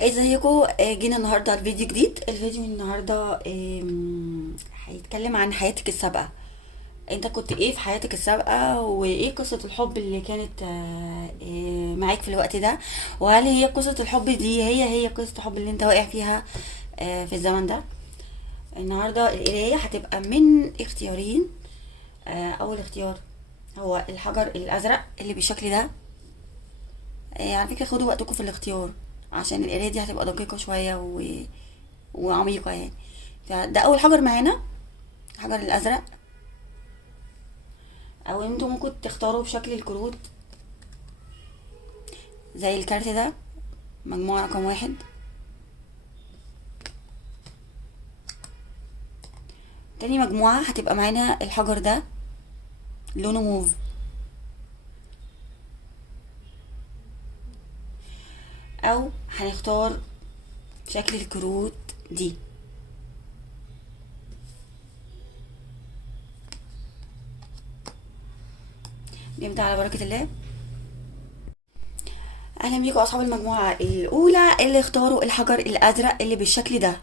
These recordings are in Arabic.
ازيكم. جينا النهارده على فيديو جديد. الفيديو النهارده هيتكلم عن حياتك السابقه. انت كنت ايه في حياتك السابقه، وايه قصه الحب اللي كانت معاك في الوقت ده؟ وهل هي قصه الحب دي هي قصه الحب اللي انت واقع فيها في الزمن ده؟ النهارده القرايه هتبقى من اختيارين. اول اختيار هو الحجر الازرق اللي بالشكل ده. على فكرة خدوا وقتكم في الاختيار، عشان القراية دي هتبقى دقيقة شوية وعميقة يعني. فده أول حجر معانا، الحجر الأزرق. أو انتوا ممكن تختاروا بشكل الكروت زي الكارت ده، مجموعة رقم واحد. تاني مجموعة هتبقى معانا الحجر ده، لونه موف. أو هنختار شكل الكروت دي. نبدأ على بركة الله. أهلا بيكم أصحاب المجموعة الأولى اللي اختاروا الحجر الأزرق اللي بالشكل ده.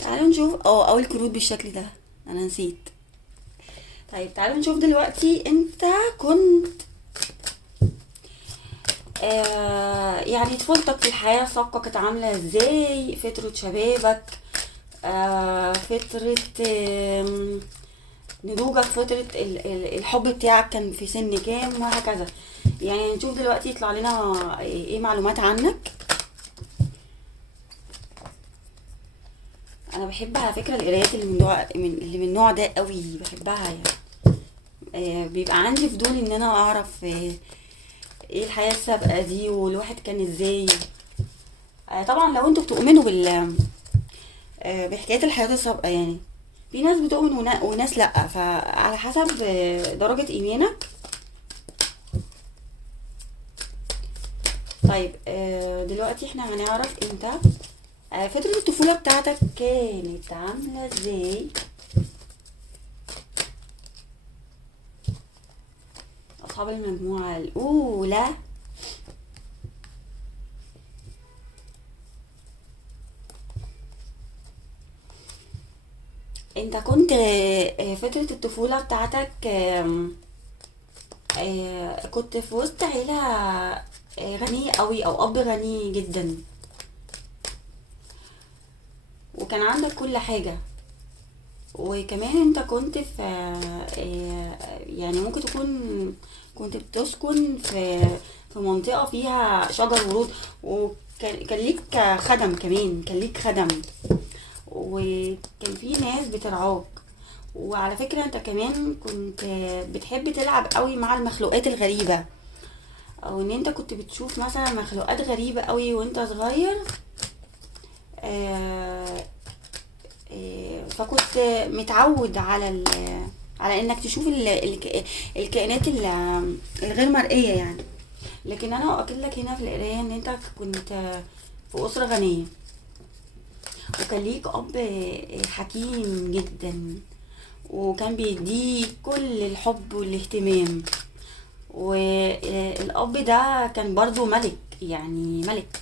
تعالوا نشوف أول كروت بالشكل ده. أنا نسيت. طيب تعالوا نشوف دلوقتي انت كنت يعني طفولتك في الحياة السابقة كانت عاملة ازاي، فترة شبابك، فترة نضوجك، فترة الحب بتاعك كان في سن كام، وهكذا. يعني نشوف دلوقتي يطلع لنا ايه معلومات عنك. انا بحب على فكرة القرايات اللي من النوع ده قوي، بحبها يعني. بيبقى عندي فضول ان انا اعرف ايه الحياة السابقة دي، والواحد كان ازاي. طبعا لو انتوا بتؤمنوا بحكاية الحياة السابقة يعني. في ناس بتؤمن وناس لأ، فعلى حسب درجة ايمانك. طيب دلوقتي احنا هنعرف انت فترة الطفولة بتاعتك كانت عاملة ازاي. اصحاب المجموعة الاولى، انت كنت فترة الطفولة بتاعتك كنت في وسط عيلة غنية قوي، او اب غني جدا، وكان عندك كل حاجة. وكمان انت كنت في يعني ممكن تكون كنت بتسكن في منطقة فيها شجر ورود، وكان ليك خدم، كمان كان ليك خدم، وكان في ناس بترعاك. وعلى فكرة انت كمان كنت بتحب تلعب قوي مع المخلوقات الغريبة، او ان انت كنت بتشوف مثلا مخلوقات غريبة قوي وانت صغير. آه، فكنت متعود على انك تشوف الكائنات الغير مرئية يعني. لكن انا اؤكد لك هنا في القراية ان انت كنت في اسرة غنية، وكان ليك اب حكيم جدا، وكان بيديك كل الحب والاهتمام. والاب ده كان برضو ملك، يعني ملك.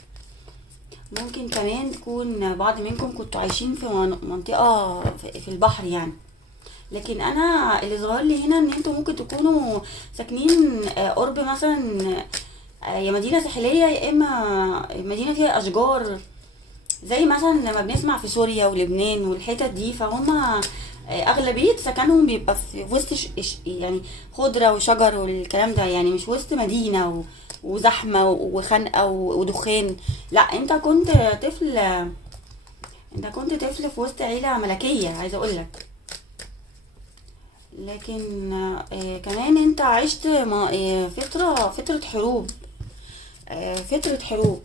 ممكن كمان تكون بعض منكم كنتوا عايشين في منطقة في البحر يعني. لكن انا اللي ظهر لي هنا ان انتوا ممكن تكونوا ساكنين قرب مثلا يا مدينة ساحلية، يا اما مدينة فيها اشجار، زي مثلا لما بنسمع في سوريا ولبنان والحتت دي. فهم اغلبية سكنهم بيبقى في وسط يعني خضرة وشجر والكلام ده، يعني مش وسط مدينة وزحمة وخنقة ودخان. لا، انت كنت طفل في وسط عيلة ملكية، عايزة اقولك. لكن كمان انت عشت فترة حروب، فترة حروب.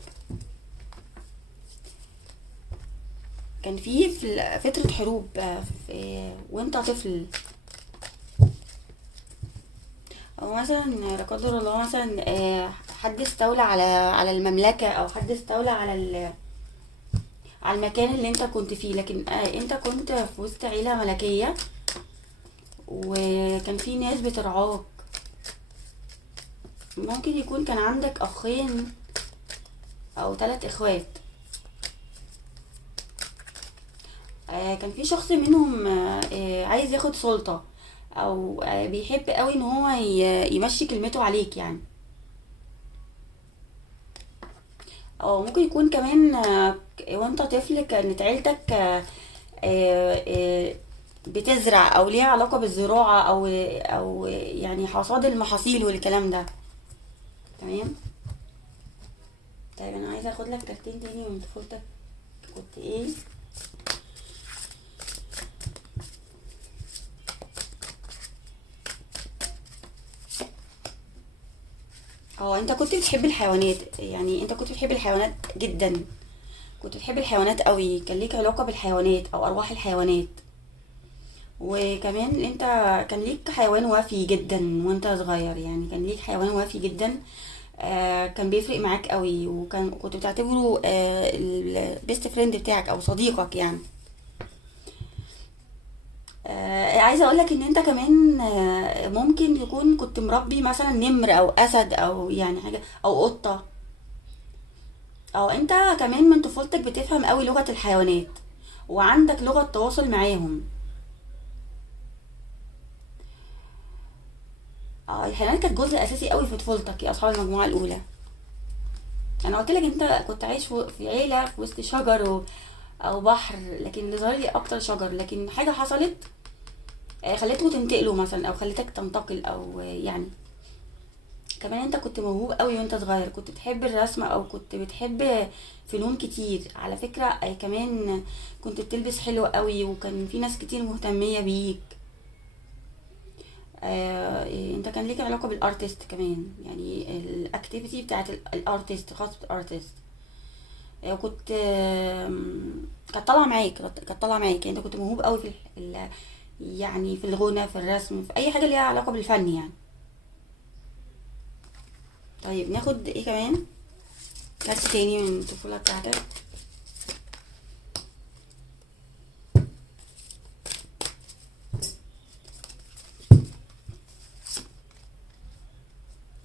كان في فترة حروب وانت طفل. او مثلا لا قدر الله، مثلا حد استولى على المملكة، او حد استولى على المكان اللي انت كنت فيه. لكن انت كنت في وسط عيلة ملكية، وكان في ناس بترعاك. ممكن يكون كان عندك اخين او 3 اخوات. كان في شخص منهم عايز ياخد سلطة، او بيحب قوي ان هو يمشي كلمته عليك يعني. او ممكن يكون كمان وانت طفل كانت عيلتك بتزرع او ليها علاقة بالزراعة او يعني حصاد المحاصيل والكلام ده. تمام. طيب انا عايزة اخد لك كارتين تاني من طفولتك. كنت ايه؟ اه انت كنت بتحب الحيوانات، يعني انت كنت بتحب الحيوانات جدا. كنت بتحب الحيوانات قوي، كان ليك علاقة بالحيوانات او ارواح الحيوانات. وكمان انت كان ليك حيوان وفي جدا وانت صغير، يعني كان ليك حيوان وفي جدا. كان بيفرق معاك قوي، كنت بتعتبره البيست فريند بتاعك او صديقك يعني. عايزه اقول لك ان انت كمان ممكن يكون كنت مربي مثلا نمر او اسد او يعني حاجه او قطه. او انت كمان من طفولتك بتفهم قوي لغه الحيوانات، وعندك لغه تواصل معاهم. الحيوانات كانت جزء اساسي قوي في طفولتك يا اصحاب المجموعه الاولى. انا قلت لك انت كنت عايش في عيله في وسط شجر او بحر، لكن اللي ظهر لي اكتر شجر، لكن حاجه حصلت خليتكم تنتقلوا مثلا او خليتك تنتقل او يعني. كمان انت كنت موهوب قوي وانت صغير، كنت بتحب الرسم او كنت بتحب فنون كتير على فكره. كمان كنت بتلبس حلو قوي وكان في ناس كتير مهتميه بيك. انت كان ليك علاقه بالارتست كمان، يعني الاكتيفيتي بتاعت الارتست خاص بالارتست. كنت كانت طالعه معاك، يعني انت كنت موهوب قوي في يعني في الغنى، في الرسم، في اي حاجه ليها علاقه بالفن يعني. طيب ناخد ايه كمان؟ كارت تاني من الطفوله بتاعتك.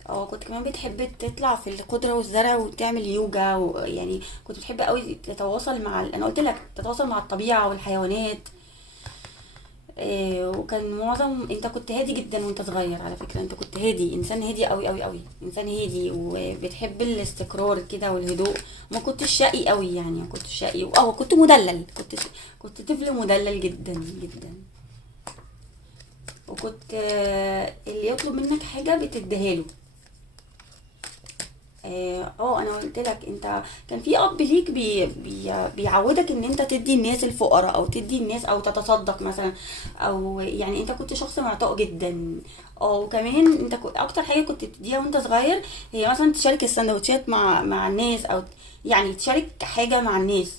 اه كنت كمان بتحب تطلع في الخضره والزرع وتعمل يوجا، ويعني كنت بتحب قوي تتواصل مع انا قلت لك تتواصل مع الطبيعه والحيوانات. وكان معظم انت كنت هادي جدا وانت صغير على فكرة، انت كنت هادي، انسان هادي قوي قوي قوي، انسان هادي وبتحب الاستقرار كده والهدوء. ما كنتش شقي قوي يعني، ما كنتش شقي، كنت مدلل، كنت طفل مدلل جدا جدا. وكنت اللي يطلب منك حاجة بتديها له. انا قلت لك انت كان في اب ليك بيعودك ان انت تدي الناس الفقراء او تدي الناس او تتصدق مثلا، او يعني انت كنت شخص معطاء جدا. وكمان انت اكتر حاجه كنت تديها وانت صغير هي مثلا تشارك السندوتشات مع الناس، او يعني تشارك حاجه مع الناس.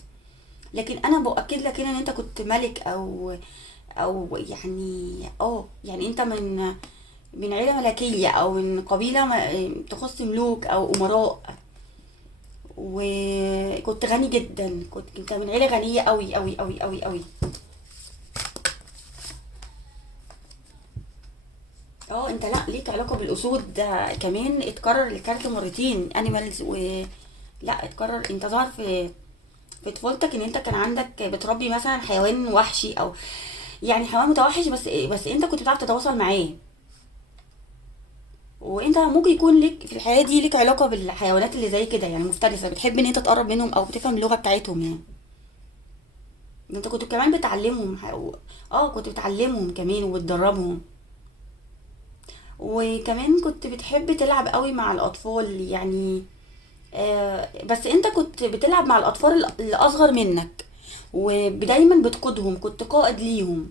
لكن انا باكد لك هنا ان انت كنت ملك او يعني انت من عيلة ملكية أو من قبيلة تخص ملوك أو أمراء. وكنت غني جدا، كنت من عيلة غنية أوي أوي أوي أوي أوي. انت لا ليك علاقة بالأسود، ده كمان اتكرر الكارت مرتين انيمالز لا اتكرر، انت ظهر في طفولتك ان انت كان عندك بتربي مثلا حيوان وحشي او يعني حيوان متوحش، بس انت كنت بتعرف تتواصل معاه. وانت ممكن يكون ليك في الحياة دي ليك علاقة بالحيوانات اللي زي كده، يعني مفترسة، بتحب ان انت تقرب منهم او بتفهم اللغة بتاعتهم يعني. انت كنت كمان بتعلمهم كنت بتعلمهم كمان وبتدربهم. وكمان كنت بتحب تلعب قوي مع الاطفال يعني. بس انت كنت بتلعب مع الاطفال اللي اصغر منك، ودايما بتقودهم، كنت قائد ليهم.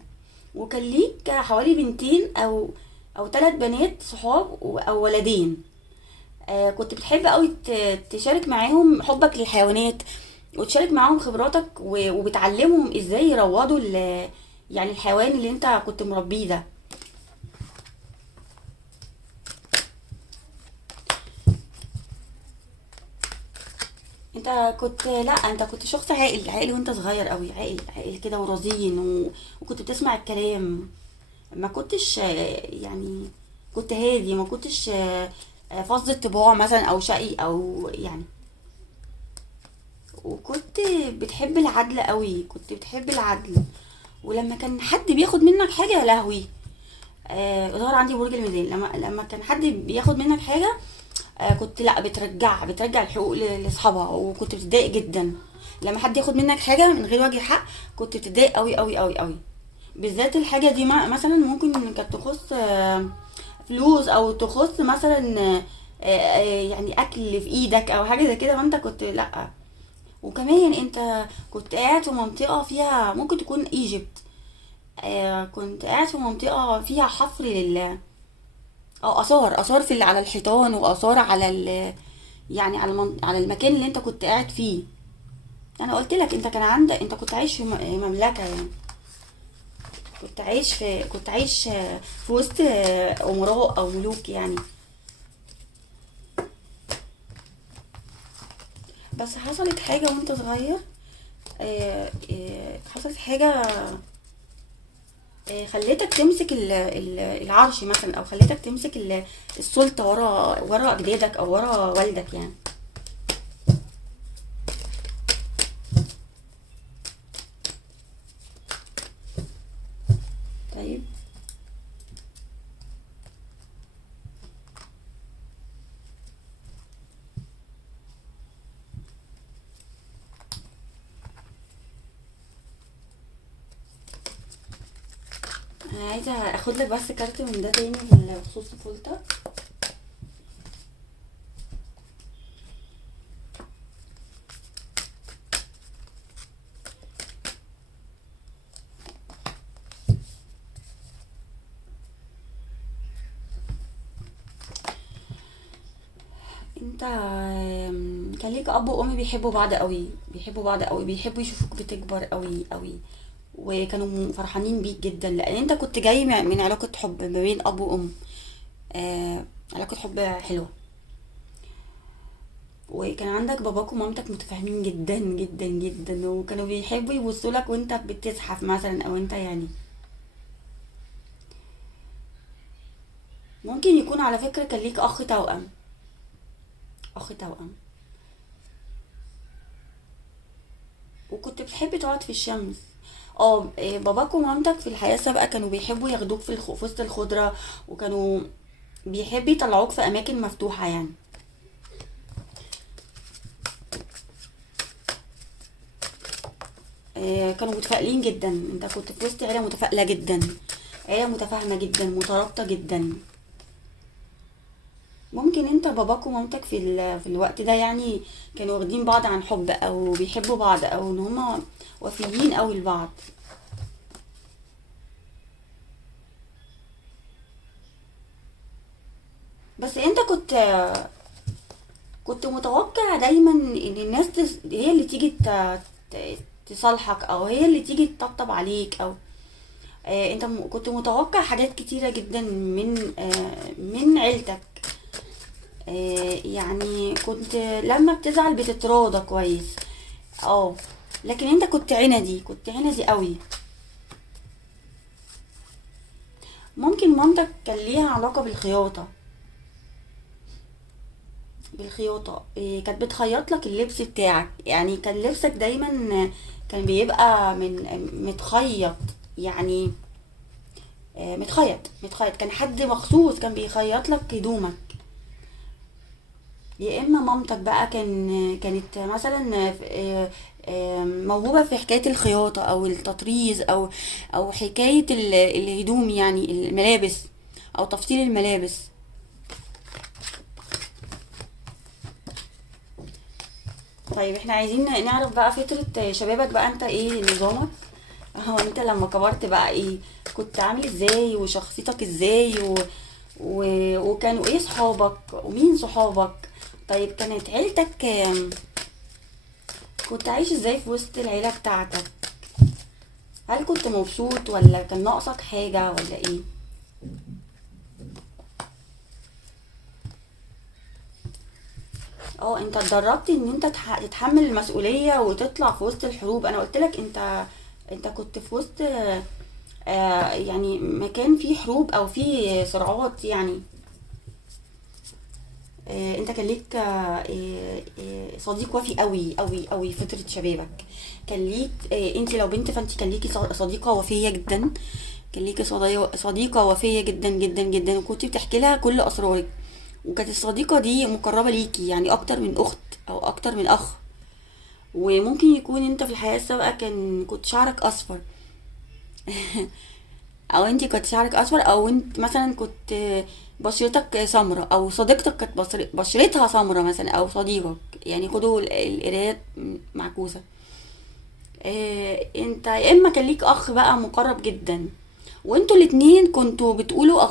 وكان ليك حوالي بنتين او 3 بنات صحاب او ولدين. كنت بتحب قوي تشارك معاهم حبك للحيوانات، وتشارك معاهم خبراتك وبتعلمهم ازاي يروضوا يعني الحيوان اللي انت كنت مربيه ده. انت كنت شخص عاقل عاقل وانت صغير قوي، عاقل عاقل كده ورزين وكنت بتسمع الكلام. ما كنتش يعني كنت هادي، ما كنتش فظ الطباع مثلا او شقي او يعني. وكنت بتحب العدل قوي، كنت بتحب العدل. ولما كان حد بياخد منك حاجه يا لهوي. ظهر عندي برج الميزان، لما كان حد بياخد منك حاجه كنت لا بترجع الحقوق لاصحابها، وكنت بتضايق جدا لما حد ياخد منك حاجه من غير وجه حق. كنت بتضايق قوي قوي قوي قوي. بالذات الحاجه دي مثلا ممكن كانت تخص فلوس، او تخص مثلا يعني اكل في ايدك او حاجه زي كده، فانت كنت لا. وكمان انت كنت قاعد في منطقه فيها ممكن تكون ايجيبت. كنت قاعد في منطقه فيها حفر اه اثار في على الحيطان، واثار على يعني على المكان اللي انت كنت قاعد فيه. انا قلت لك انت كان عندك، انت كنت عايش في مملكه يعني. كنت عايش في وسط امراء او ملوك يعني. بس حصلت حاجه وانت صغير. حصلت حاجه خليتك تمسك العرش مثلا، او خليتك تمسك السلطه ورا اجدادك او ورا والدك يعني. طيب. انا عايزه اخد لك بس كارت من ده تاني بخصوص الفولتا. انت كان ليك اب وام بيحبوا بعض قوي، بيحبوا بعض قوي، بيحبوا يشوفوك بتكبر قوي قوي. وكانوا فرحانين بيك جدا لان انت كنت جاي من علاقة حب ما بين اب وام. علاقة حب حلوة. وكان عندك باباك ومامتك متفاهمين جدا جدا جدا، وكانوا بيحبوا يبصوا لك وانت بتزحف مثلا، او انت يعني. ممكن يكون على فكرة كان ليك اخ توأم. اخ توأم. وكنت بتحب تقعد في الشمس. باباك ومامتك في الحياة السابقة كانوا بيحبوا ياخدوك في وسط الخضرة. وكانوا بيحبوا يطلعوك في أماكن مفتوحة يعني. كانوا متفائلين جدا، انت كنت في وسط عيلة متفائلة جدا، عيلة متفاهمة جدا، مترابطة جدا. ممكن انت باباك ومامتك في الوقت ده يعني كانوا واخدين بعض عن حب، او بيحبوا بعض، او ان هما وفيين قوي لبعض. بس انت كنت متوقع دايما ان الناس هي اللي تيجي تصالحك، او هي اللي تيجي تطبطب عليك، او انت كنت متوقع حاجات كتيرة جدا من عيلتك. يعني كنت لما بتزعل بتتراضى كويس. اه. لكن انت كنت عندي قوي. ممكن مامتك كان ليها علاقة بالخياطة. كانت بتخيط لك اللبس بتاعك، يعني كان لبسك دايما كان بيبقى متخيط يعني. متخيط كان حد مخصوص كان بيخيط لك هدومك. يا اما مامتك بقى كانت مثلا موهوبة في حكاية الخياطة او التطريز، او حكاية الهدوم يعني الملابس، او تفصيل الملابس. طيب احنا عايزين نعرف بقى فترة شبابك بقى، انت ايه نظامك؟ اه انت لما كبرت بقى ايه؟ كنت عامل ازاي، وشخصيتك ازاي، وكانوا ايه صحابك، ومين صحابك؟ طيب كانت عيلتك كنت عايش ازاي في وسط العيلة بتاعتك؟ هل كنت مبسوط، ولا كان ناقصك حاجة، ولا ايه؟ اه انت اتدربت ان انت تتحمل المسؤولية وتطلع في وسط الحروب. انا قلت لك انت كنت في وسط يعني مكان فيه حروب او فيه صراعات يعني. انت كان ليك صديق وفي قوي قوي قوي فترة شبابك. كان ليك انت لو بنت فانت كان ليكي صديقة وفية جدا. كان ليكي صديقة وفية جدا جدا جدا، وكنت بتحكي لها كل اسرارك. وكانت الصديقة دي مقربة ليكي، يعني اكتر من اخت او اكتر من اخ. وممكن يكون انت في الحياة السابقة كنت شعرك اصفر. او انت كنت شعرك اصفر، او انت مثلا كنت بشرتك سمراء، او صديقتك كانت بشرتها سمراء مثلا، او صديقك. يعني خدوا القرايات معكوسة. انت يا اما كان ليك اخ بقى مقرب جدا، وانتوا الاتنين كنتوا بتقولوا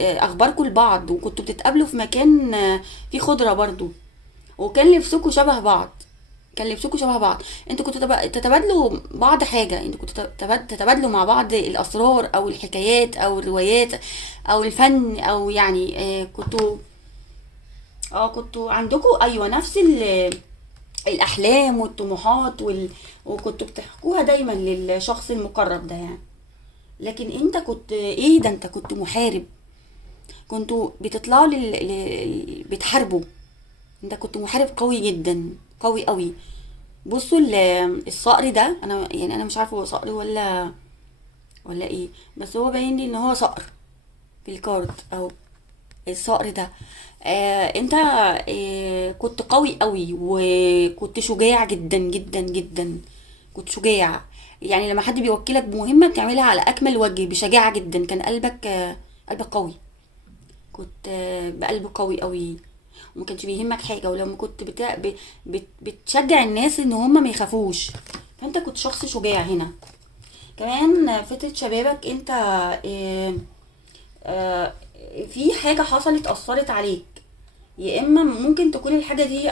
اخباركم لبعض، وكنتوا بتتقابلوا في مكان فيه خضرة برضو، وكان لبسكوا شبه بعض. كان لبسكوا شبه بعض. انتوا كنتوا تتبادلوا بعض حاجة. انتوا كنتوا تتبادلوا مع بعض الاسرار او الحكايات او الروايات او الفن، او يعني كنتوا عندكوا ايوه نفس الاحلام والطموحات وكنتوا بتحكوها دايما للشخص المقرب ده يعني. لكن انت كنت ايه ده؟ انت كنت محارب. كنتوا بتطلعوا بتحاربوا. انت كنت محارب قوي جدا، قوي قوي. بصوا الصقر ده، انا مش عارفه هو صقر ولا ايه، بس هو باين لي ان هو صقر في الكارد. او الصقر ده، انت كنت قوي قوي، وكنت شجاع جدا جدا جدا. كنت شجاع. يعني لما حد بيوكلك بمهمة بتعملها على اكمل وجه بشجاعة جدا. كان قلبك قوي. كنت بقلب قوي قوي. وما كانش بيهمك حاجة. ولما كنت بتشجع الناس ان هم ما يخافوش. فانت كنت شخص شجاع هنا. كمان فترة شبابك انت آه، آه، في حاجة حصلت أثرت عليك. يا إما ممكن تكون الحاجة دي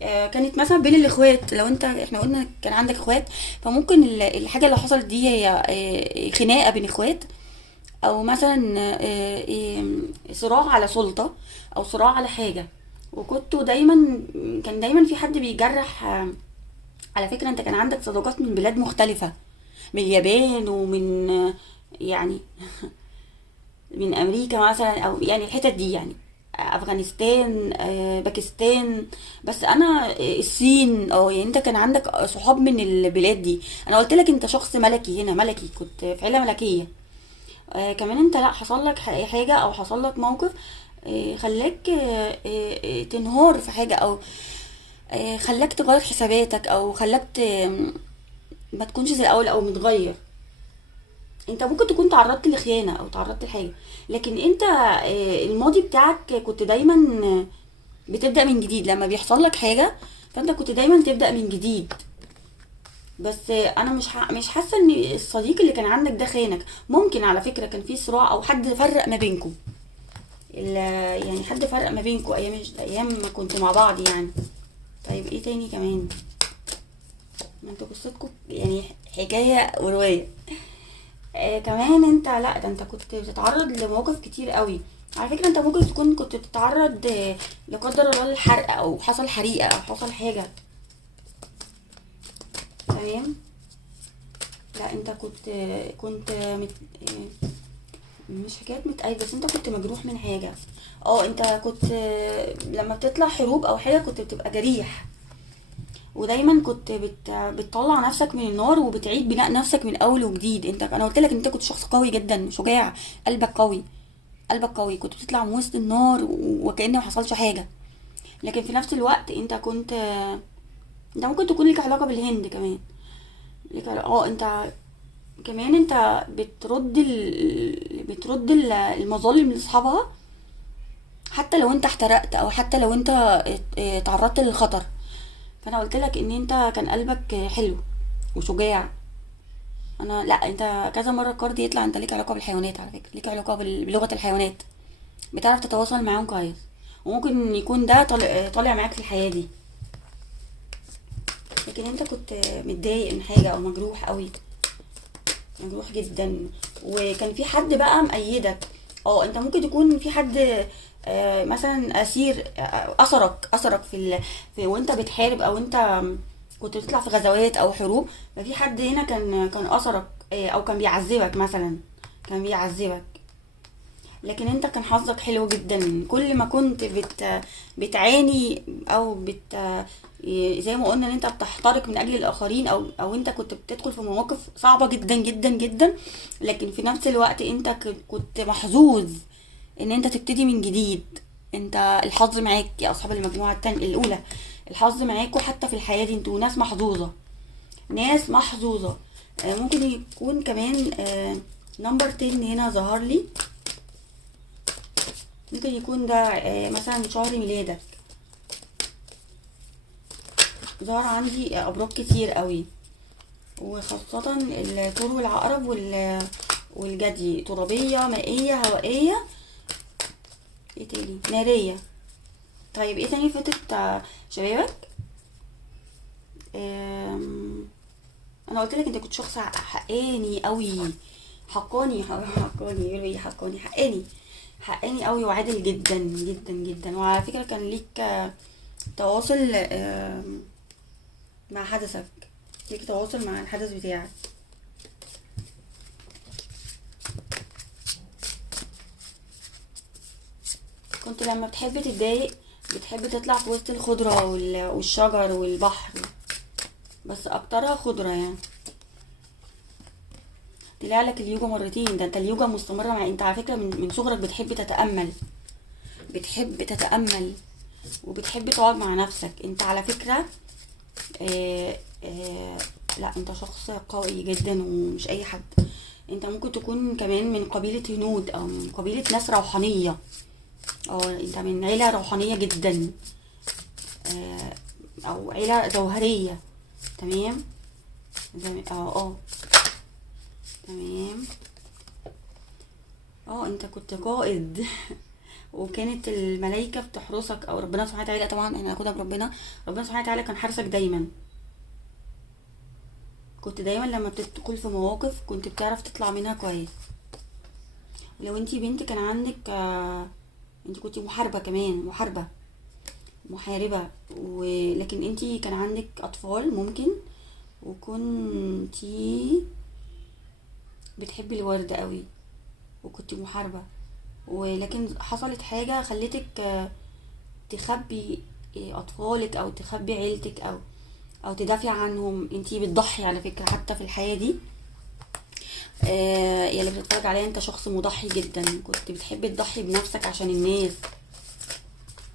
كانت مثلا بين الإخوات. لو احنا قلنا كان عندك إخوات، فممكن الحاجة اللي حصلت دي هي خناقة بين إخوات، أو مثلا صراع على سلطة، أو صراع على حاجة. وكنتوا دايما كان دايما في حد بيجرح. على فكرة انت كان عندك صداقات من بلاد مختلفة، من اليابان ومن يعني من امريكا مثلا، او يعني الحتت دي يعني افغانستان، باكستان. بس انا الصين. يعني انت كان عندك صحاب من البلاد دي. انا قلت لك انت شخص ملكي هنا، ملكي، كنت في عيله ملكيه. كمان انت لا حصل لك حاجه، او حصل لك موقف خلاك تنهار في حاجه، او خلاك تغير حساباتك، او خلاك ما تكونش زي الاول، او متغير. انت ممكن تكون تعرضت لخيانة او تعرضت لحاجة، لكن انت الماضي بتاعك كنت دايما بتبدأ من جديد. لما بيحصل لك حاجة فانت كنت دايما تبدأ من جديد. بس انا مش حاسة ان الصديق اللي كان عندك ده خانك. ممكن على فكرة كان في صراع، او حد فرق ما بينكم. يعني حد فرق ما بينكم ايام ما كنتوا مع بعض يعني. طيب ايه تاني كمان؟ ما انتوا قصتكم يعني حكاية ورواية. كمان انت لا ده انت كنت بتتعرض لمواقف كتير قوي. على فكرة انت ممكن تكون كنت بتتعرض لا قدر الله للحرق، او حصل حريقة، او حصل حاجة. تمام. لا انت كنت مش حكاية متأيد، بس انت كنت مجروح من حاجة. انت كنت لما بتطلع حروب او حاجة كنت بتبقى جريح. ودايما كنت بتطلع نفسك من النار، وبتعيد بناء نفسك من اول وجديد. انا قلت لك انت كنت شخص قوي جدا، شجاع. قلبك قوي. قلبك قوي. كنت بتطلع من وسط النار وكأن ما حصلش حاجه. لكن في نفس الوقت انت ممكن تكون لك علاقه بالهند كمان. انت كمان انت بترد المظالم لاصحابها، حتى لو انت احترقت، او حتى لو انت تعرضت للخطر. فانا قلت لك ان انت كان قلبك حلو وشجاع. لا انت كذا مره الكارد يطلع انت ليك علاقه بالحيوانات. على فكره ليك علاقه بلغه الحيوانات. بتعرف تتواصل معاهم كويس. وممكن يكون ده طالع معاك في الحياه دي. لكن انت كنت متضايق من حاجه، او مجروح قوي. مجروح جدا. وكان في حد بقى مأيدك. انت ممكن تكون في حد مثلا اسير، اثرك وانت بتحارب، او انت كنت بتطلع في غزوات او حروب. ففي حد هنا كان اثرك، او كان بيعذبك مثلا. كان بيعذبك. لكن انت كان حظك حلو جدا، كل ما كنت بتعاني او زي ما قلنا ان انت بتحترق من اجل الاخرين، او انت كنت بتدخل في مواقف صعبة جدا جدا جدا، لكن في نفس الوقت انت كنت محظوظ ان انت تبتدي من جديد. انت الحظ معاك يا اصحاب المجموعة التانية الاولى، الحظ معاكوا حتى في الحياة دي، انتوا ناس محظوظة، ناس محظوظة. ممكن يكون كمان نمبر 10 هنا ظهر لي، ممكن يكون ده مثلا شهر ميلادك. ظهر عندي ابراج كتير قوي، وخاصة الثور والعقرب والجدي، ترابية مائية هوائية، ايه تاني، نارية. طيب ايه تاني فاتت شبابك؟ آم، انا قلت لك انت كنت شخص حقاني قوي، حقاني حقاني يقولوا ايه، حقاني حقاني، حقاني قوي وعادل جدا جدا جدا. وعلى فكرة كان ليك تواصل مع حدثك، ليك تواصل مع الحدث بتاعك. كنت لما بتحب تتضايق بتحب تطلع في وسط الخضرة والشجر والبحر، بس اكترها خضرة يعني. طلع لك اليوجا مرتين، ده انت اليوجا مستمرة مع انت على فكرة من صغرك بتحب تتأمل، بتحب تتأمل وبتحب تقعد مع نفسك انت على فكرة. آه آه لا انت شخص قوي جدا ومش اي حد، انت ممكن تكون كمان من قبيلة هنود او من قبيلة ناس روحانية، اه انت من عيلة روحانية جدا، آه او عيلة جوهرية. تمام، تمام. انت كنت قائد وكانت الملائكة بتحرسك، او ربنا سبحانه وتعالى، طبعا احنا هناخدها بربنا، ربنا سبحانه وتعالى كان حارسك دايما. كنت دايما لما بتدخل في مواقف كنت بتعرف تطلع منها كويس. لو انتي بنت كان عندك انتي كنتي محاربة كمان، محاربة، ولكن انتي كان عندك اطفال ممكن، وكنتي بتحبي الورد قوي، وكنتي محاربة، ولكن حصلت حاجة خلتك تخبي اطفالك او تخبي عيلتك، او تدافع عنهم. انتي بتضحي على فكرة حتى في الحياة دي. يا اللي بتتفرج عليا، انت شخص مضحي جدا، كنت بتحب تضحي بنفسك عشان الناس.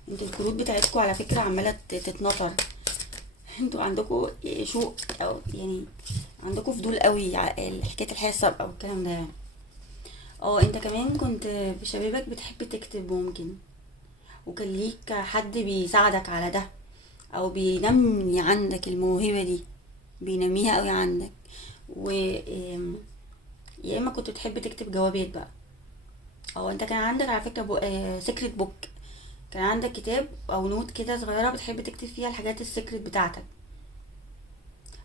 انت الكروت بتاعتكم على فكرة عمالة تتنطر انتوا عندكم شوق، او يعني عندكم فضول قوي حكاية الحياة السابقة والكلام ده يعني. انت كمان كنت في شبابك بتحب تكتب ممكن، وكان ليك حد بيساعدك على ده، او بينمي عندك الموهبة دي، بينميها قوي عندك. و يا اما كنت بتحب تكتب جوابات بقى، او انت كان عندك على فكرة سيكريت بوك، كان عندك كتاب او نوت كده صغيرة بتحب تكتب فيها الحاجات السيكريت بتاعتك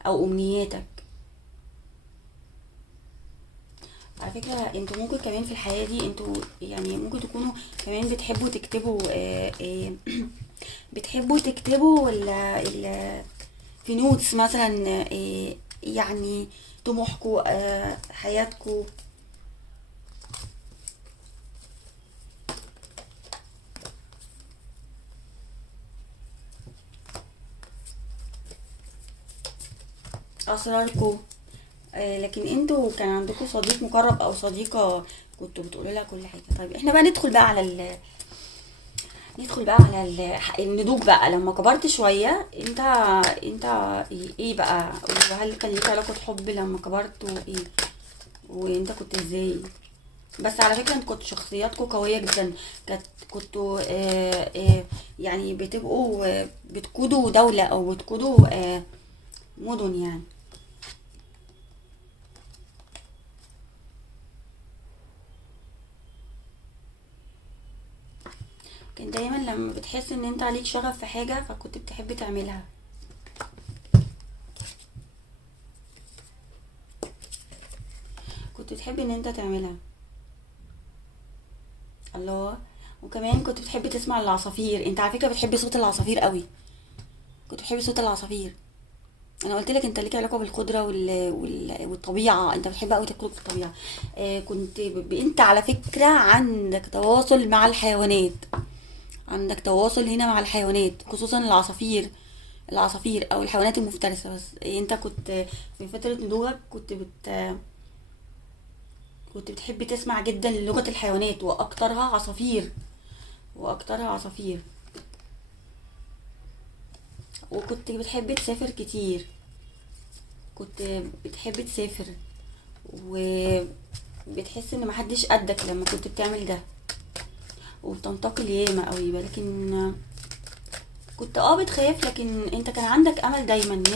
او امنياتك. على فكرة انتوا ممكن كمان في الحياة دي انتوا يعني ممكن تكونوا كمان بتحبوا تكتبوا بتحبوا تكتبوا في نوتس مثلا يعني طموحكوا، حياتكوا. اسراركوا. لكن انتوا كان عندكم صديق مقرب او صديقة كنتوا بتقولوا لها كل حاجة. طيب احنا بقى ندخل بقى على النضوج بقى. لما كبرت شوية انت ايه بقى، وهل كان ليك علاقة حب لما كبرت وايه، وانت كنت ازاي؟ بس على فكرة انت كنت شخصياتكم قوية جدا، كنتوا يعني بتبقوا بتقودوا دولة او بتقودوا مدن يعني. كان دايما لما بتحس ان انت عليك شغف في حاجة فكنت بتحب تعملها، كنت بتحب ان انت تعملها. الله. وكمان كنت بتحب تسمع العصافير، انت على فكرة بتحب صوت العصافير قوي، كنت بتحب صوت العصافير. انا قلت لك انت ليك علاقه بالخضره والطبيعه، انت بتحب قوي تخرج في الطبيعه. كنت انت على فكره عندك تواصل مع الحيوانات، عندك تواصل هنا مع الحيوانات، خصوصا العصافير، العصافير او الحيوانات المفترسه. بس انت كنت في فتره نضوجك كنت بتحب تسمع جدا لغه الحيوانات، واكترها عصافير، واكترها عصافير. وكنت بتحب تسافر كتير، كنت بتحب تسافر، وبتحس ان محدش قدك لما كنت بتعمل ده، وبتنتقل ياما قوي. لكن كنت بتخاف، لكن انت كان عندك امل دايما ان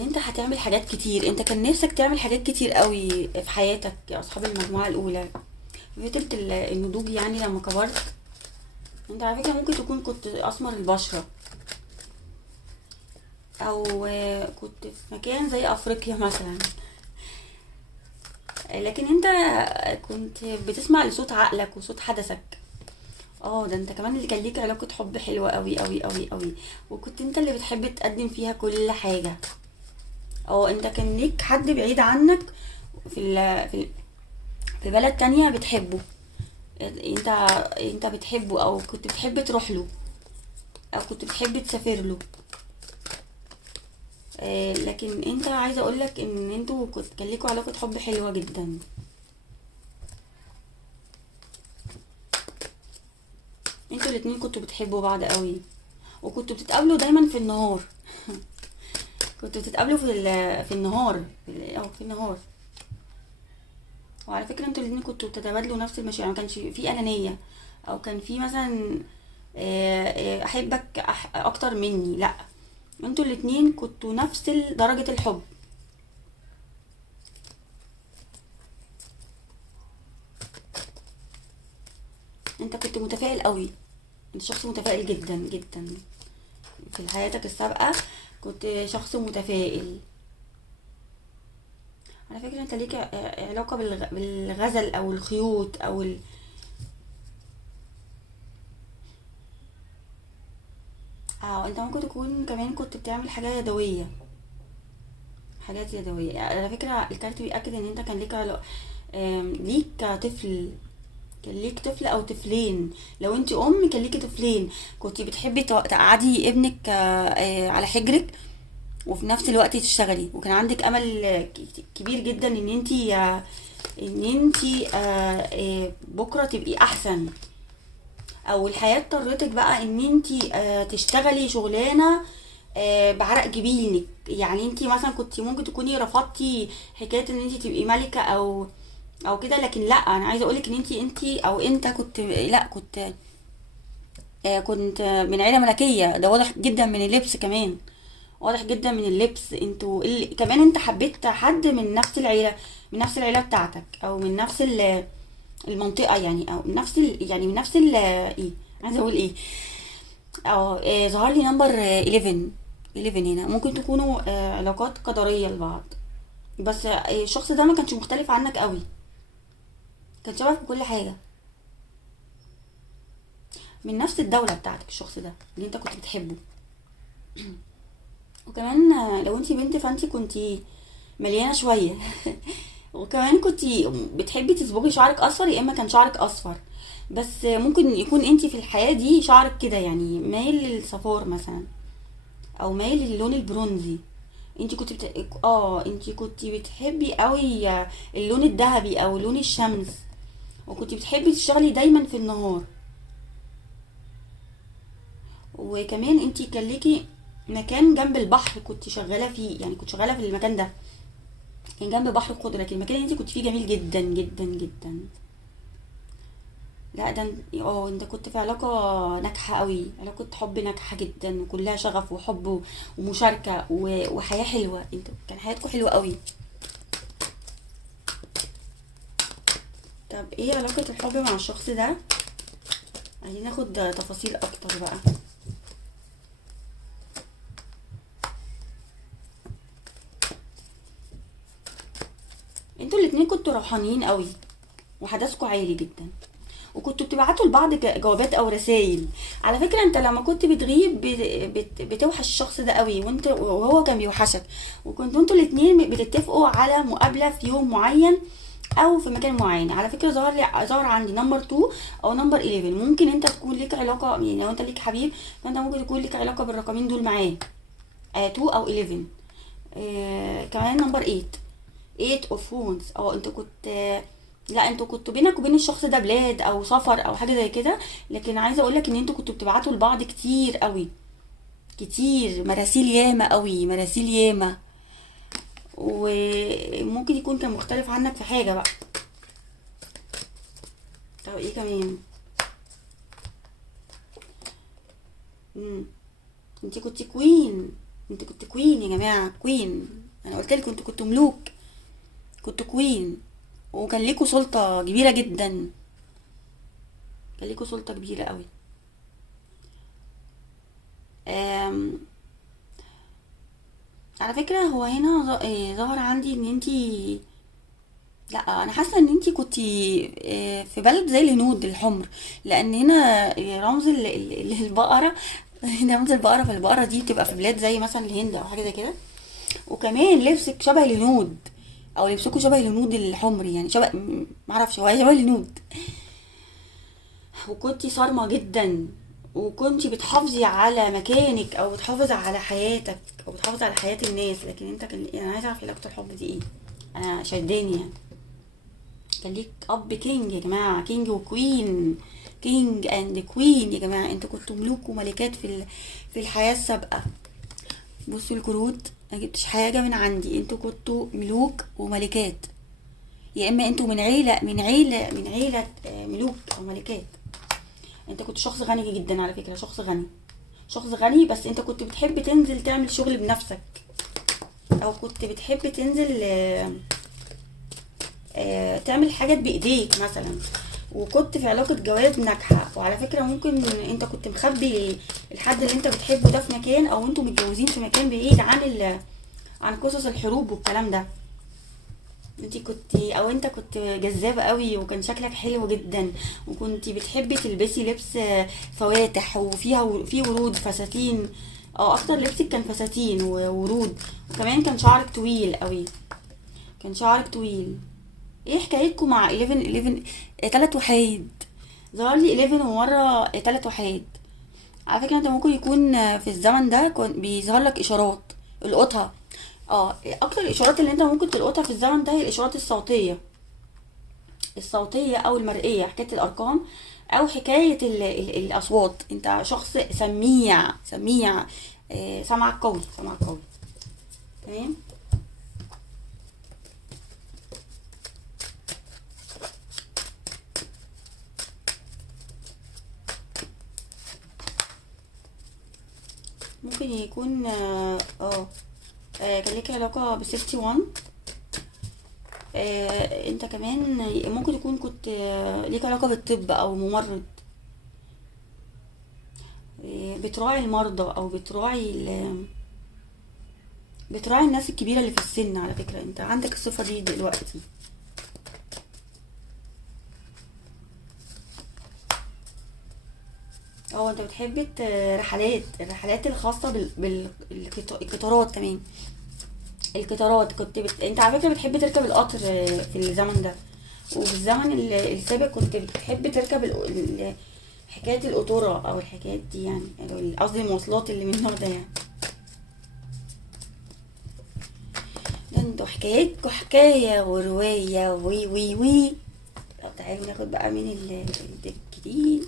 انت هتعمل حاجات كتير. انت كان نفسك تعمل حاجات كتير قوي في حياتك يا اصحاب المجموعة الاولى. في فترة النضوج يعني لما كبرت، انت على فكرة ممكن تكون كنت اسمر البشرة، او كنت في مكان زي افريقيا مثلا، لكن انت كنت بتسمع لصوت عقلك وصوت حدثك. ده انت كمان اللي كان ليك علاقة حب حلوة قوي قوي قوي قوي، وكنت انت اللي بتحب تقدم فيها كل حاجة. انت كان ليك حد بعيد عنك في في بلد تانية بتحبه، انت انت بتحبه، او كنت بتحب تروح له، او كنت بتحب تسافر له. لكن انت عايزة اقولك ان انتوا كان ليكوا علاقة حب حلوة جدا. انتوا الاتنين كنتوا بتحبوا بعض قوي، وكنتوا بتتقابلوا دايما في النهار. كنتوا بتتقابلوا في النهار، في النهار. وعلى فكرة انتوا الاتنين كنتوا بتتبادلوا نفس المشاعر، ما كانش في أنانية، او كان في مثلا احبك اكتر مني، لا. انتوا الاتنين كنتوا نفس درجة الحب. انت كنت متفائل قوي، انت شخص متفائل جدا جدا في حياتك السابقة، كنت شخص متفائل. على فكرة انت ليك علاقة بالغزل او الخيوط او انت ممكن تكون كمان كنت بتعمل حاجة يدوية، حاجات يدوية. على فكرة الكارت بيأكد ان انت كان ليك ليك طفل، كان ليك طفل او طفلين. لو انت كان ليكي طفلين، كنت بتحبي تقعدي ابنك على حجرك، وفي نفس الوقت تشتغلي، وكان عندك امل كبير جدا ان انت بكره تبقي احسن، او الحياه اضطرتك بقى ان انت تشتغلي شغلانه بعرق جبينك. يعني انت مثلا كنت ممكن تكوني رفضتي حكايه ان انت تبقي ملكه او كده، لكن لا، انا عايزه اقولك ان انت كنت، لا كنت كنت من عيله ملكيه. ده واضح جدا من اللبس كمان، واضح جدا من اللبس. كمان انت حبيت حد من نفس العيله، من نفس العيله بتاعتك، او من نفس المنطقه يعني، او من نفس يعني من نفس ايه، عايزه اقول ايه. ظهر لي نمبر 11. 11 هنا ممكن تكونوا علاقات قدريه لبعض، بس الشخص ده ما كانش مختلف عنك قوي، كان شبهك في كل حاجه، من نفس الدوله بتاعتك الشخص ده اللي انت كنت بتحبه. وكمان لو انتي بنت فانتي كنتي مليانه شويه. وكمان كنتي بتحبي تصبغي شعرك اصفر، يا اما كان شعرك اصفر. بس ممكن يكون انتي في الحياه دي شعرك كده يعني مايل للصفار مثلا، او مايل للون البرونزي. انتي كنت بتحبي قوي اللون الذهبي او لون الشمس، وكنت بتحبي تشتغلي دايما في النهار. وكمان انتي كان ليكي مكان جنب البحر كنت شغاله فيه، يعني كنت شغاله في المكان ده، كان جنب بحر القدرة. لكن المكان اللي انت كنت فيه جميل جدا جدا جدا. لا ده انت كنت في علاقة ناجحة قوي، علاقة حب ناجحة جدا، وكلها شغف وحب ومشاركة وحياة حلوة. انتوا كان حياتكم حلوة قوي. طب ايه علاقة الحب مع الشخص ده؟ عايزين ناخد تفاصيل اكتر بقى. انتوا الاتنين كنتوا روحانيين قوي، وحدثكوا عالي جدا، وكنتوا بتبعتوا لبعض جوابات او رسائل. على فكره انت لما كنت بتغيب بتوحش الشخص ده قوي، وهو كان بيوحشك. وكنتوا انتوا الاتنين بتتفقوا على مقابله في يوم معين او في مكان معين. على فكره ظهر عندي نمبر 2 او نمبر 11. ممكن انت تكون ليك علاقه، يعني لو انت ليك حبيب فانت ممكن يكون ليك علاقه بالرقمين دول معاه، 2 او 11. كمان نمبر 8، 8 اوف وونز. انت كنت لا انتوا كنتوا بينك وبين الشخص ده بلاد او سفر او حاجه زي كده. لكن عايزه اقولك ان انتوا كنتوا بتبعتوا لبعض كتير قوي، كتير مراسيل ياما قوي، مراسيل ياما. وممكن يكون كان مختلف عنك في حاجه بقى. طب ايه كمان؟ امم انت كنت كوين. انت كنت كوين يا جماعه، كوين. انا قلت لكم انتوا كنتوا ملوك، كنتوا كوين. وكان ليكوا سلطه كبيره جدا، كان ليكوا سلطه كبيره قوي. آم، على فكره هو هنا ظهر عندي ان انتي، لا انا حاسه ان انتي كنتي في بلد زي الهنود الحمر. لان هنا رمز البقره رمز البقره. فالبقره دي بتبقى في بلاد زي مثلا الهند او حاجه زي كده. وكمان لبسك شبه الهنود، او لبسكوا شبه الهنود الحمر، يعني شبه معرفش، هو شبه الهنود. وكنتي صارمه جدا، وكنتي بتحافظي على مكانك او بتحافظي على حياتك او بتحافظي على حياه الناس. لكن انت كان، انا عايزه اعرف علاقه الحب دي ايه، انا شداني يعني. كان ليك اب كينج يا جماعه، كينج وكوين، كينج اند كوين يا جماعه. انتوا كنتوا ملوك وملكات في الحياه السابقه. بصوا الكروت، ما جبتش حاجه من عندي. انتوا كنتوا ملوك وملكات، يا اما انتوا من عيله ملوك او ملكات. انت كنت شخص غني جدا على فكره، شخص غني، شخص غني. بس انت كنت بتحب تنزل تعمل شغل بنفسك، او كنت بتحب تنزل تعمل حاجات بايديك مثلا. وكنت في علاقة جواز ناجحة. وعلى فكرة ممكن انت كنت مخبي الحد اللي انت بتحبه ده في مكان، او انتوا متجوزين في مكان بعيد عن قصص الحروب والكلام ده. انت كنت جذابة قوي، وكان شكلك حلو جدا. وكنت بتحبي تلبسي لبس فواتح في ورود، فساتين. اكتر لبسك كان فساتين وورود. وكمان كان شعرك طويل قوي، كان شعرك طويل. ايه حكايتكم مع 11 تلات وحيد؟ ظهر لي 11 ومرة تلات وحيد. على فكرة انت ممكن يكون في الزمن ده بيظهر لك اشارات، القطها. اكتر الاشارات اللي انت ممكن تلقطها في الزمن ده هي الاشارات الصوتية او المرئية، حكاية الارقام او حكاية الاصوات. انت شخص سميع. سمعك قوي، سمعك قوي. تمام. ممكن يكون كان ليك علاقة بسيفتي وان. انت كمان ممكن تكون كنت ليك علاقة بالطب او ممرض. بتراعي المرضى او بتراعي الناس الكبيرة اللي في السن. على فكرة انت عندك الصفة دي دلوقتي. انت بتحب الرحلات الخاصة بالقطارات كمان. القطارات انت على فكرة بتحب تركب القطر في الزمن ده. وفي الزمن السابق كنت بتحب تركب حكاية القطورة او الحكايات دي، يعني قصدي المواصلات اللي من النوع ده يعني. ده انتوا حكايتكوا حكاية ورواية وي وي وي. طب تعالوا ناخد بقى من الديك دي.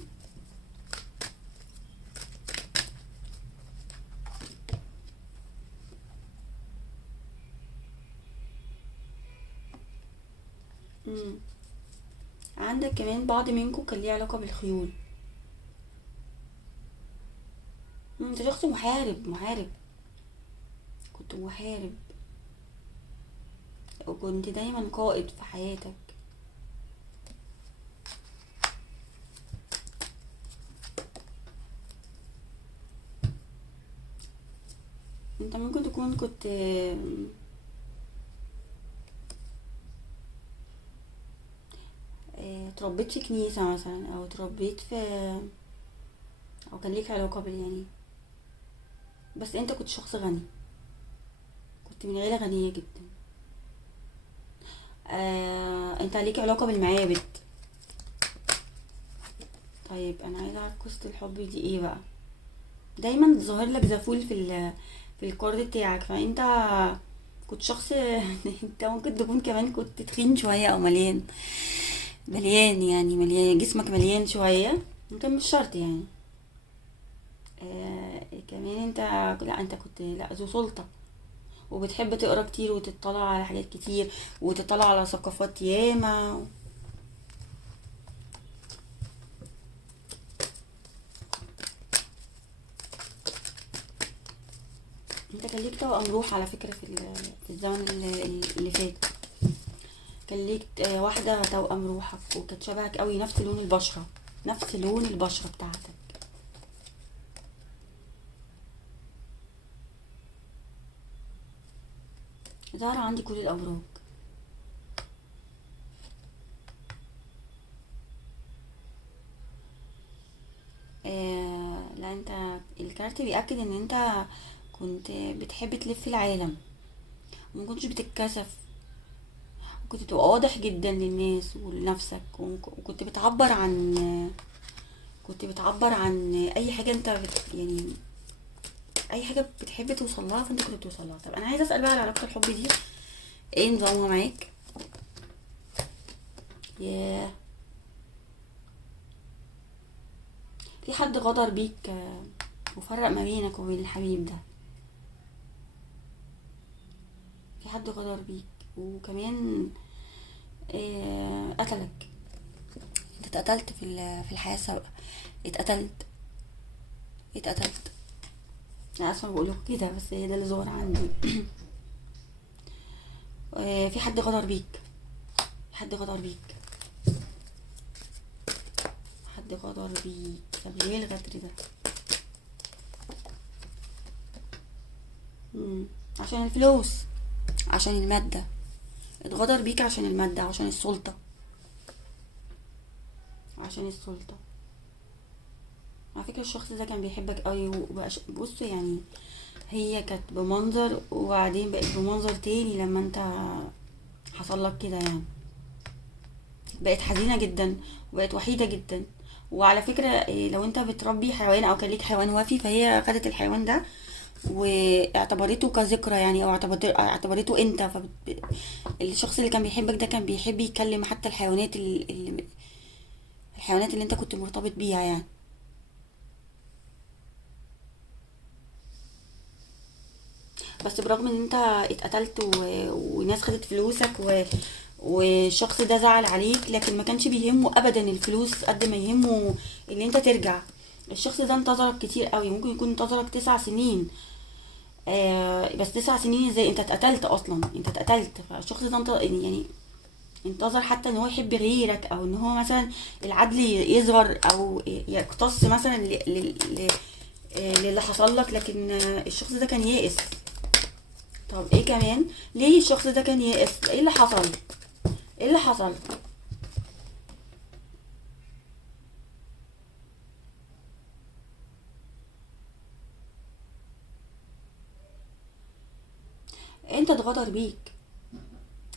مم. عندك كمان بعض منكم كان ليه علاقة بالخيول. انت شخص محارب. كنت محارب، وكنت دايما قائد في حياتك. انت ممكن تكون كنت اتربيت اتربيت في كنيسة مثلا، او اتربيت في، او كان ليك علاقة يعني، بس انت كنت شخص غني، كنت من عيلة غنية جدا. انت ليك علاقة بالمعابد. طيب انا عايزة اعرف قصة الحب دي ايه بقى. دايما ظاهر لك زفول في الكارد بتاعك، فانت كنت شخص انت ممكن تكون كمان كنت تخين شوية او مليان، مليان يعني مليان، جسمك مليان شوية، ممكن مش شرط يعني. كمان انت، لا انت كنت لا ذو سلطة، وبتحب تقرا كتير وتطلع على حاجات كتير، وتطلع على ثقافات ياما. انت كان ليك توأم روح على فكرة في الزمن اللي فات. كان ليك واحدة توأم روحك، وكانت شبهك قوي، نفس لون البشرة، نفس لون البشرة بتاعتك. ظهر عندي كل الأوراق. لا انت، الكارت بيأكد ان انت كنت بتحب تلف العالم، وما كنتش بتتكسف، كنت بتبقى واضح جدا للناس ولنفسك، وكنت بتعبر عن، كنت بتعبر عن اي حاجة انت يعني اي حاجة بتحب توصل لها، فانت كنت بتوصل لها. طب انا عايزة اسأل بقى على علاقة الحب دي، ايه نظامها معاك؟ ياه، في حد غدر بيك وفرق ما بينك وبين الحبيب ده. في حد غدر بيك، وكمان قتلك. انت اتقتلت في الحياة السابقة، اتقتلت، اتقتلت. انا اسفة بقول لكم كده، بس هي ده اللي ظهر عندي. في حد غدر بيك، في حد غدر بيك، حد غدر بيك. طب ليه الغدر ده؟ مم. عشان الفلوس، عشان المادة. اتغدر بيك عشان المادة، عشان السلطة، عشان السلطة. على فكرة الشخص ده كان بيحبك قوي، بص يعني، هي كانت بمنظر وبعدين بقت بمنظر تاني لما انت حصل لك كده يعني. بقت حزينة جدا، وبقت وحيدة جدا. وعلى فكرة لو انت بتربي حيوان او كان ليك حيوان وفي، فهي خدت الحيوان ده واعتبرته كذكرى يعني، او اعتبرته انت. الشخص اللي كان بيحبك ده كان بيحب يكلم حتى الحيوانات اللي انت كنت مرتبط بيها يعني. بس برغم ان انت اتقتلت وناس خدت فلوسك والشخص ده زعل عليك، لكن ما كانش بيهمه ابدا الفلوس قد ما يهمه ان انت ترجع. الشخص ده انتظرك كتير قوي، ممكن يكون انتظرك 9 سنين. بس 9 سنين ازاي؟ انت اتقتلت اصلا، انت اتقتلت. فالشخص ده يعني انتظر حتى ان هو يحب غيرك، او ان هو مثلا العدل يظهر، او يقتص مثلا للي حصل لك. لكن الشخص ده كان يائس. طب ايه كمان؟ ليه الشخص ده كان يائس؟ ايه اللي حصل؟ ايه اللي حصل؟ انت اتغدر بيك،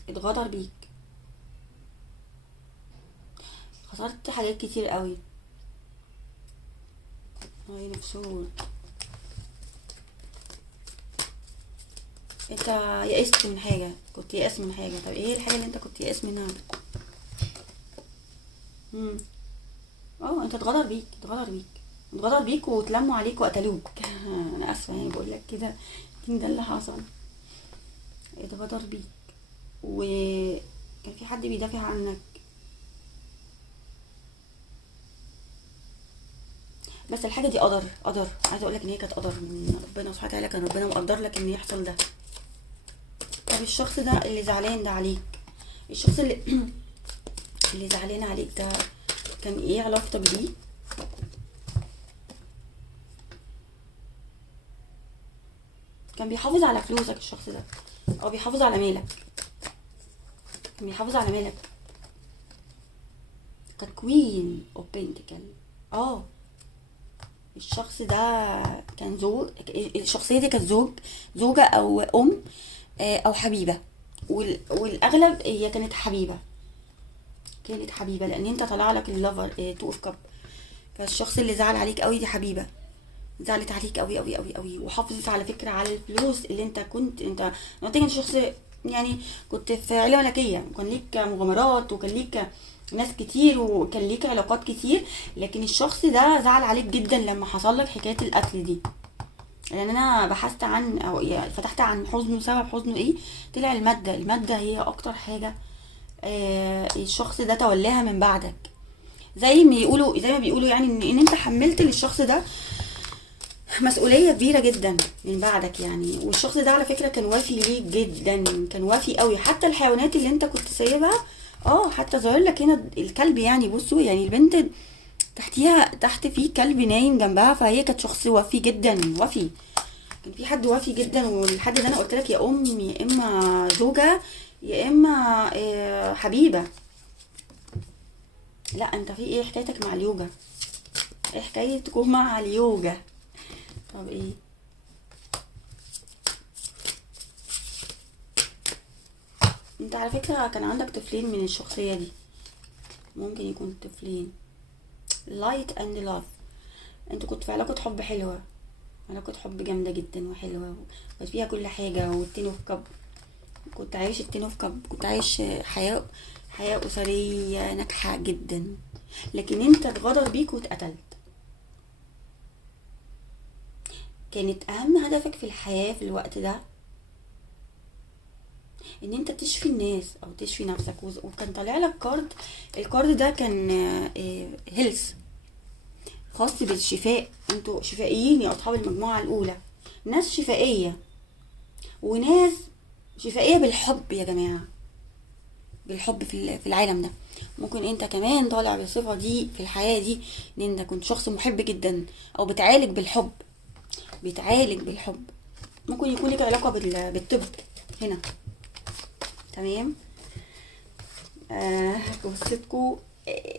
اتغدر بيك، خسرت حاجات كتير قوي. هاي نفسه. انت يئست من حاجة، كنت يائس من حاجة. طب ايه الحاجة اللي انت كنت يائس منها؟ امم انت اتغدر بيك، اتغدر بيك، اتغدر بيك واتلموا عليك وقتلوك. انا اسفة يعني بقول لك كده، لكن ده اللي حصل. اتغدر بيك، وكان في حد بيدافع عنك. بس الحاجة دي قدر، قدر. عايزة اقول لك ان هي كانت قدر من ربنا سبحانه وتعالى، كان ربنا مقدر لك ان يحصل ده. طب الشخص ده اللي زعلان ده عليك، الشخص اللي اللي زعلان عليك ده، كان ايه علاقتك بيه؟ كان بيحافظ على فلوسك الشخص ده، او بيحافظ على مالك، كان بيحافظ على مالك. كانت كوين اوف بنتكل. اه الشخص ده كان زوج، الشخصية دي كانت زوجة او ام، او حبيبة. والاغلب هي كانت حبيبة، كانت حبيبة، لان انت طلع لك اللوفر تو اوف كاب. فالشخص اللي زعل عليك قوي دي حبيبة، زعلت عليك قوي قوي قوي قوي، وحافظت على فكرة على الفلوس اللي انت كنت، انت قلت انت شخص يعني كنت في عيلة ملكية، وكان ليك مغامرات، وكان ليك ناس كتير، وكان ليك علاقات كتير. لكن الشخص ده زعل عليك جدا لما حصل لك حكاية القتل دي. لان انا بحثت عن، او يعني فتحت عن حزنه، سبب حزنه ايه. طلع المادة هي اكتر حاجة الشخص ده تولاها من بعدك. زي ما بيقولوا يعني ان انت حملت للشخص ده مسؤولية كبيرة جدا من بعدك يعني. والشخص ده على فكرة كان وافي ليك جدا، كان وافي قوي. حتى الحيوانات اللي انت كنت سايبها، حتى ظاهر لك هنا الكلب. يعني بصوا، يعني البنت تحتيها، تحت في كلب نايم جنبها، فهي كانت شخص وفي جدا، وفي. كان في حد وفي جدا، والحد ده انا قلت لك يا ام، يا اما زوجة، يا اما حبيبة. لا انت في ايه حكايتك مع اليوجا؟ ايه حكايتكم مع اليوجا؟ طب ايه؟ انت على فكرة كان عندك طفلين من الشخصية دي، ممكن يكون طفلين. لايت اند لاف، انتوا كنتوا في علاقة حب حلوة، علاقة حب جامدة جدا وحلوة، وكانت فيها كل حاجة، والتين اوف كاب. كنت عايش التين اوف كاب، كنت عايش حياة أسرية ناجحة جدا. لكن انت اتغدر بيك واتقتلت. كانت أهم هدفك في الحياة في الوقت ده ان انت تشفي الناس او تشفي نفسك. وكان طالع لك كارد، الكارد ده كان هيلث، خاص بالشفاء. انتوا شفائيين يا اصحاب المجموعة الاولى، ناس شفائية، وناس شفائية بالحب يا جماعة، بالحب في العالم ده. ممكن انت كمان طالع بالصفة دي في الحياة دي، ان انت كنت شخص محب جدا، او بتعالج بالحب، بتعالج بالحب. ممكن يكون لك علاقة بالطب هنا. تمام. قصتكو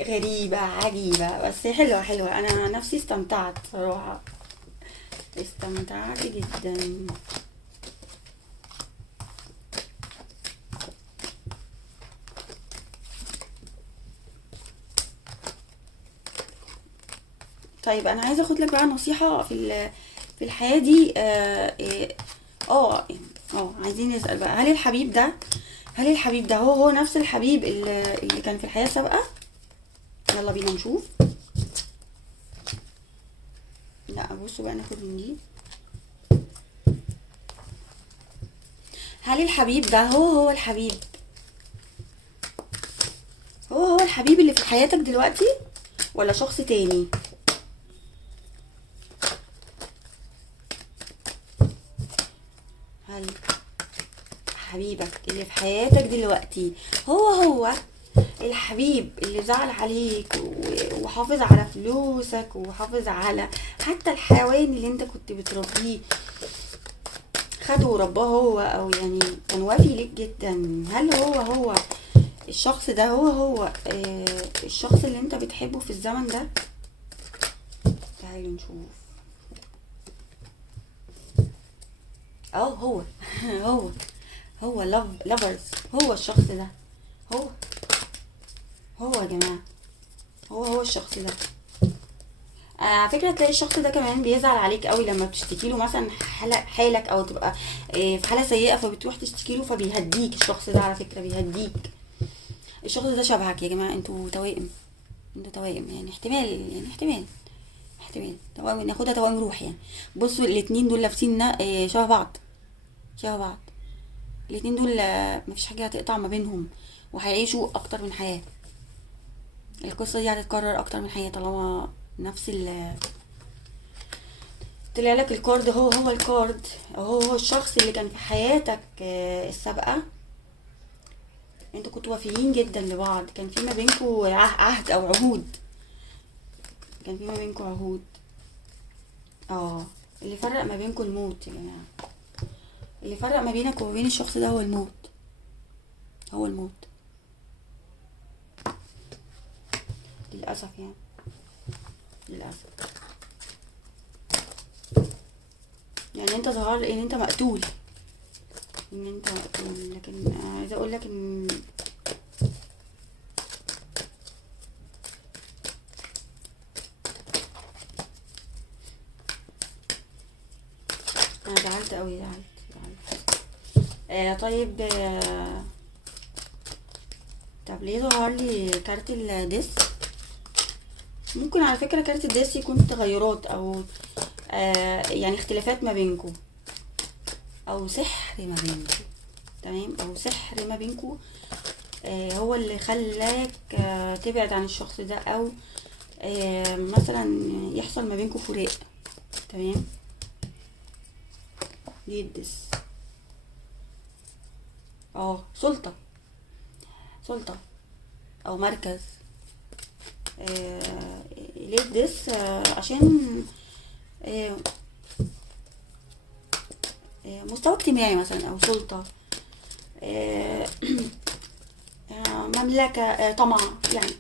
غريبة عجيبة، بس حلوة حلوة. أنا نفسي استمتعت صراحة، استمتعت جدا. طيب أنا عايزة أخد لك بقى نصيحة في الحياة دي. عايزين نسأل بقى، هل الحبيب ده هو نفس الحبيب اللي كان في الحياة السابقة؟ يلا بينا نشوف. لا بصوا بقى، ناخد من دي. هل الحبيب ده هو الحبيب، هو الحبيب اللي في حياتك دلوقتي، ولا شخص تاني؟ هل حبيبك اللي في حياتك دلوقتي هو الحبيب اللي زعل عليك وحافظ على فلوسك، وحافظ على حتى الحيوان اللي انت كنت بتربيه، خده ورباه هو، او يعني كان وافي ليك جدا؟ هل هو الشخص ده هو الشخص اللي انت بتحبه في الزمن ده؟ تعالوا نشوف. هو هو هو لافرز، هو الشخص ده، هو يا جماعة، هو الشخص ده. على فكرة تلاقي الشخص ده كمان بيزعل عليك قوي لما بتشتكي له مثلا حالك، او تبقى في حالة سيئة، فبتروح تشتكي له فبيهديك. الشخص ده على فكرة بيهديك. الشخص ده شبهك يا جماعة، انتوا توائم، يعني احتمال توائم، ناخدها توائم روح يعني. بصوا الاتنين دول لابسين شبه بعض، الاتنين دول مفيش حاجة هتقطع ما بينهم، وهيعيشوا اكتر من حياة. القصة دي هتتكرر اكتر من حياة طالما نفس طلع لك الكارد. هو الكارد، هو الشخص اللي كان في حياتك السابقة. انتوا كنتوا وافيين جدا لبعض، كان في ما بينكوا عهد او عهود، كان في ما بينكوا عهود. اللي فرق ما بينكوا الموت يا جماعة، اللي فرق ما بينك وما بين الشخص ده هو الموت. للاسف يعني، للاسف. يعني انت ظهر ان انت مقتول، لكن عايزه اقول لك ان انا زعلت قوي، زعلت. طيب. طب ليه ظهر لي كارت الديس؟ ممكن على فكرة كارت الديس يكون تغيرات، او يعني اختلافات ما بينكم، او سحر ما بينكم. تمام، او سحر ما بينكم هو اللي خلاك تبعد عن الشخص ده، او مثلا يحصل ما بينكم فراق. تمام. ليه الديس؟ سلطة، سلطة او مركز. ليه الديس؟ عشان آه، مستوى اجتماعي مثلا، او سلطة، آه، مملكة، طمع يعني.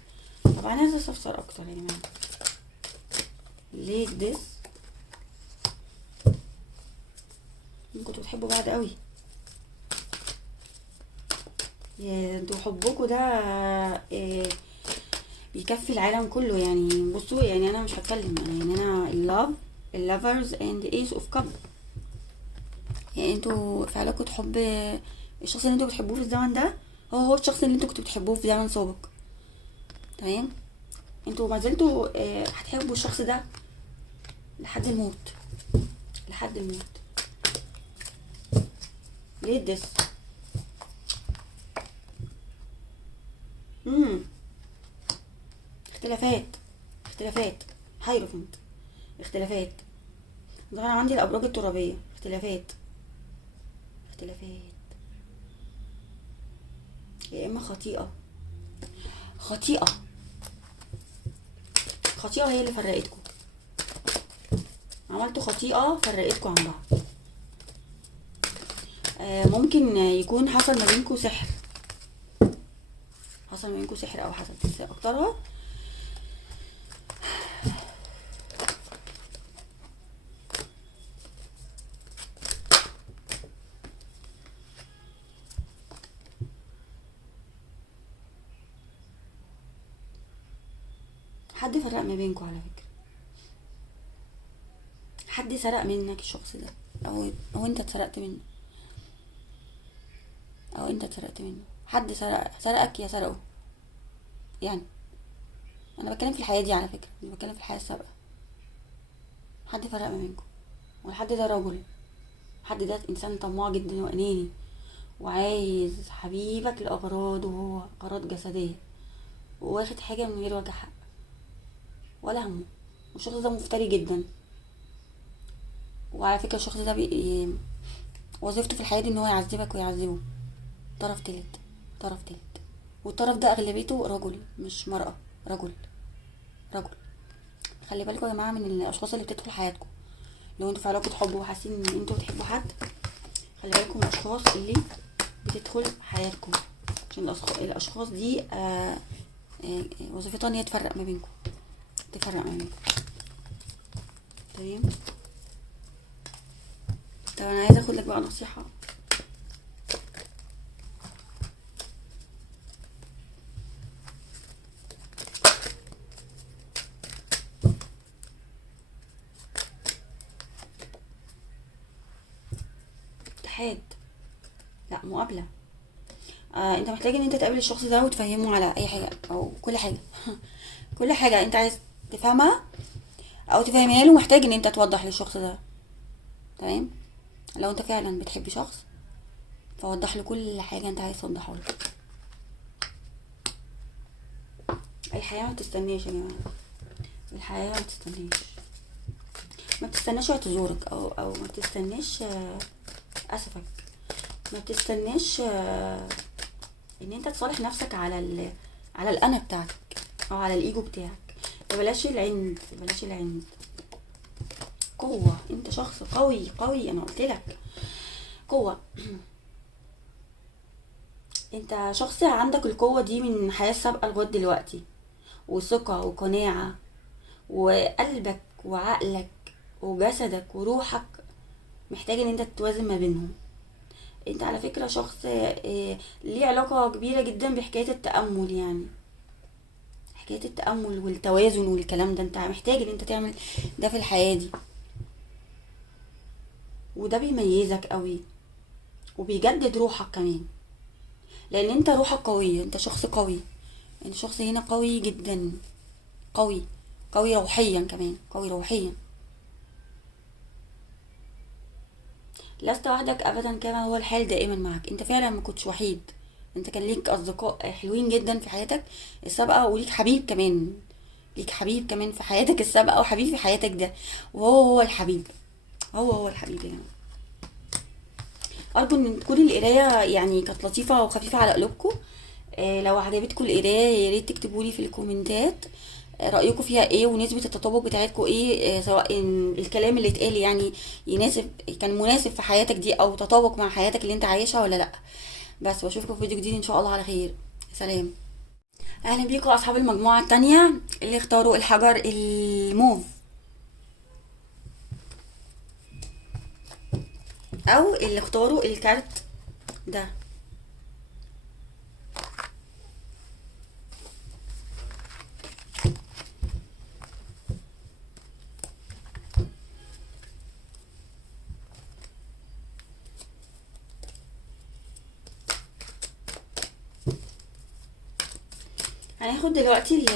طب انا عايزة استفسر اكتر يا جماعة، ليه الديس؟ كنتوا بتحبوا بعض قوي، يا انتوا حبكوا ده بيكفي العالم كله يعني. بصوا يعني انا مش هتكلم، يعني انا اللافرز اند ايس اوف كاب. يعني انتوا في علاقة حب، الشخص اللي انتوا بتحبوه في الزمن ده هو الشخص اللي انتوا كنتوا بتحبوه في زمن سابق. تمام. انتوا ما زلتوا هتحبوا الشخص ده لحد الموت، لحد الموت. ليه الدس؟ امم اختلافات، اختلافات، هايروفنت، اختلافات. ده انا عندي الابراج الترابيه، اختلافات، اختلافات. يا اما خطيئه، خطيئه، خطيئه هي اللي فرقتكم، عملتوا خطيئه فرقتكم عن بعض. ممكن يكون حصل ما بينكم سحر، حصل ما بينكم سحر او حصل، بس اكترها حد فرق ما بينكم على فكره. حد سرق منك الشخص ده، او انت اتسرقت منه، او انت اتسرقت منه. حد سرقك يا سرقه يعني. انا بتكلم في الحياه دي على فكره، مش بتكلم في الحياه السابقه. حد فرق ما بينكم، والحد ده رجل. الحد ده انسان طماع جدا واناني، وعايز حبيبك لاغراض، وهو اغراض جسديه، وواخد حاجه من غير وجه حق ولا همه. والشخص ده مفتري جدا. وعلى فكره الشخص ده وظيفته في الحياه دي ان هو يعذبك ويعذبه. طرف تالت، طرف تالت. والطرف ده اغلبيته رجل مش مرأة، رجل، رجل. خلي بالكم يا جماعه من الاشخاص اللي بتدخل حياتكم. لو انتوا في علاقه حب وحاسين ان انتوا بتحبوا حد، خلي بالكم من الاشخاص اللي بتدخل حياتكم، عشان الاشخاص دي وظيفتها ان هي تفرق ما بينكم، تفرق ما بينكم. تمام. طب انا عايزه اخد لك بقى نصيحه. اتحاد، لا مقابله. انت محتاج ان انت تقابل الشخص ده وتفهمه على اي حاجه او كل حاجه. كل حاجه انت عايز تفهمها او تفهمها له، محتاج ان انت توضح للشخص ده. تمام. لو انت فعلا بتحب شخص، فوضح له كل حاجه انت عايز توضحها له. الحياه ما تستناش يا جماعه، الحياه ما تستناش، ما بتستناش اعتذارك، او ما بتستناش اسفك، ما بتستناش ان انت تصالح نفسك على الانا بتاعتك، او على الايجو بتاعك. فبلاش العند، بلاش العند. قوة، انت شخص قوي، قوي، انا قلت لك قوة. انت شخص عندك القوة دي من حياة سابقة لغاية دلوقتي، وثقة وقناعة، وقلبك وعقلك وجسدك وروحك محتاج ان انت تتوازن ما بينهم. انت على فكرة شخص ليه علاقة كبيرة جدا بحكاية التأمل، يعني حكاية التأمل والتوازن والكلام ده، انت محتاج ان انت تعمل ده في الحياة دي، وده بيميزك قوي وبيجدد روحك كمان، لان انت روحك قوية، انت شخص قوي، انت شخص هنا قوي جدا، قوي، قوي روحيا كمان، قوي روحيا. لست وحدك ابدا كما هو الحال دائما معك، انت فعلا ما كنتش وحيد، انت كان ليك اصدقاء حلوين جدا في حياتك السابقة، وليك حبيب كمان، ليك حبيب كمان في حياتك السابقة، وحبيب في حياتك ده، وهو هو الحبيب، هو الحبيب يعني. ارجو ان تكون القرايه يعني كانت لطيفه وخفيفه على قلوبكم. لو عجبتكم القرايه يا ريت تكتبوا لي في الكومنتات رايكم فيها ايه، ونسبه التطابق بتاعتكم ايه، سواء إن الكلام اللي اتقال يعني يناسب، كان مناسب في حياتك دي، او تطابق مع حياتك اللي انت عايشها ولا لا. بس واشوفكم في فيديو جديد ان شاء الله على خير. سلام. اهلا بيكم اصحاب المجموعه التانية اللي اختاروا الحجر الموف، او اللي اختاروا الكارت ده. هناخد دلوقتي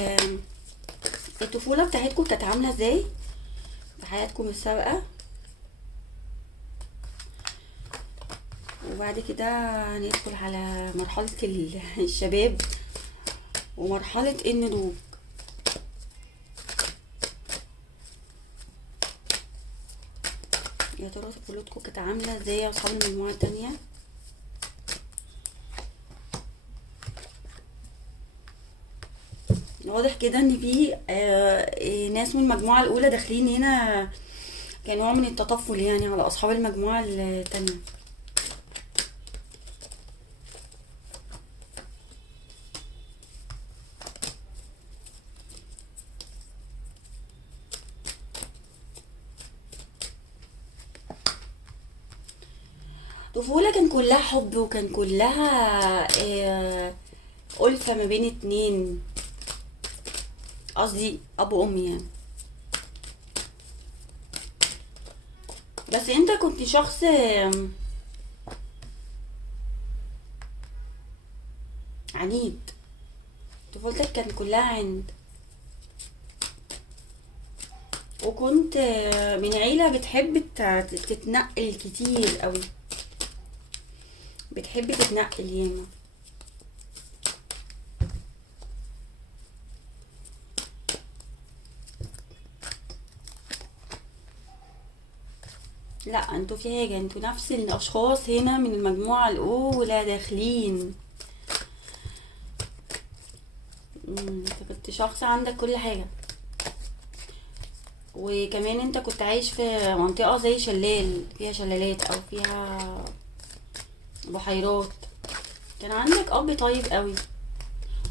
الطفولة بتاعتكم كانت عاملة ازاي في حياتكم السابقة، وبعد كده هندخل على مرحلة الشباب ومرحلة النضوج. يا ترى طفولتكم كانت عاملة ازاي يا اصحاب المجموعة التانية؟ واضح كده ان في ناس من المجموعة الاولى داخلين هنا كنوع من التطفل يعني على اصحاب المجموعة التانية. طفولة كان كلها حب، وكان كلها ألفة ما بين اتنين، قصدي أب وأم يعني. بس انت كنت شخص عنيد، طفولتك كان كلها عند، وكنت من عيلة بتحب تتنقل كتير قوي، بتحب تتنقل ياما. لا انتوا في حاجة، انتوا نفس الاشخاص هنا من المجموعة الاولى داخلين. انت كنت شخص عندك كل حاجة، وكمان انت كنت عايش في منطقة زي شلال، فيها شلالات او فيها بحيرات. كان عندك اب طيب قوي،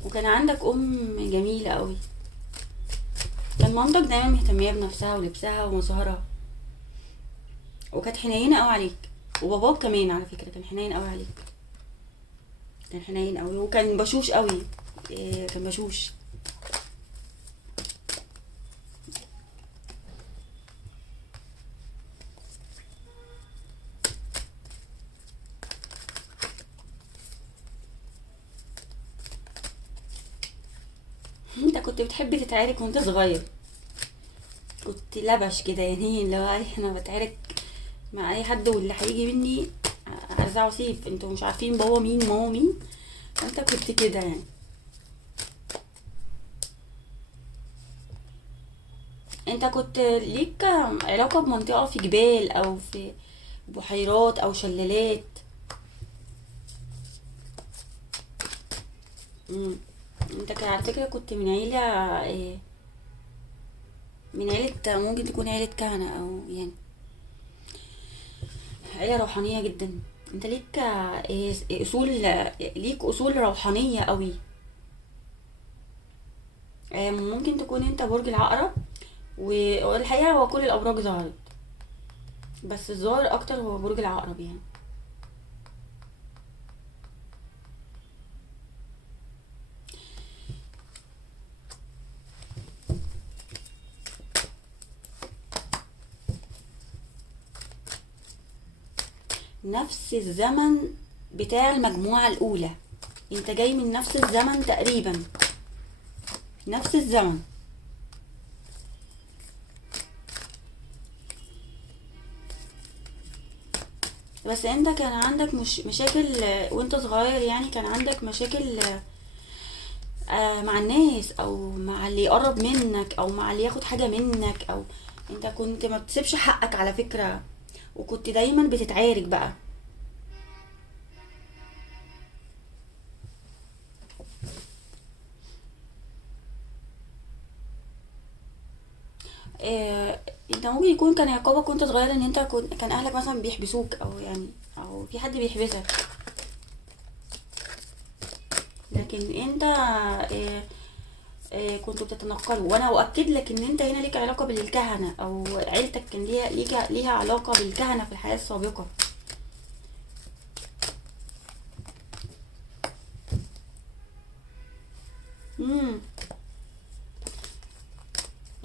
وكان عندك ام جميلة قوي. كان مامتك دايما مهتمية بنفسها ولبسها ومظهرها، وكانت حنينة قوي عليك. وباباك كمان على فكرة كان حنين قوي عليك، كان حنين قوي، وكان بشوش قوي. كان بشوش. انت كنت بتحب تتعارك وانت صغير، كنت لبش كده يعني، اللي هو انا بتعارك مع اي حد، واللي هيجي مني ارزعه سيف، انتوا مش عارفين بابا مين ماما مين. انت كنت كده يعني. انت كنت ليك علاقة بمنطقة في جبال او في بحيرات او شلالات. مم. انت كان على فكرة كنت من عيلة من عيلة، ممكن تكون عيلة كهنة او يعني عيلة روحانية جدا. انت ليك اصول، ليك اصول روحانية قوي، ممكن تكون انت برج العقرب، والحقيقة هو كل الأبراج ظهرت، بس الظاهر أكتر هو برج العقرب يعني. نفس الزمن بتاع المجموعة الأولى، انت جاي من نفس الزمن تقريبا، نفس الزمن. بس انت كان عندك مش مشاكل وانت صغير، يعني كان عندك مشاكل مع الناس، او مع اللي يقرب منك، او مع اللي ياخد حاجة منك، او انت كنت ما بتسيبش حقك على فكرة، وكنت دايما بتتعارك بقى. انت ممكن يكون كان عقابك وانت صغير ان انت كان اهلك مثلا بيحبسوك، او يعني او في حد بيحبسك، لكن انت كنتوا بتتنقلوا، وانا اؤكد لك ان انت هنا ليك علاقه بالكهنه، او عيلتك كان ليها علاقه بالكهنه في الحياه السابقه. امم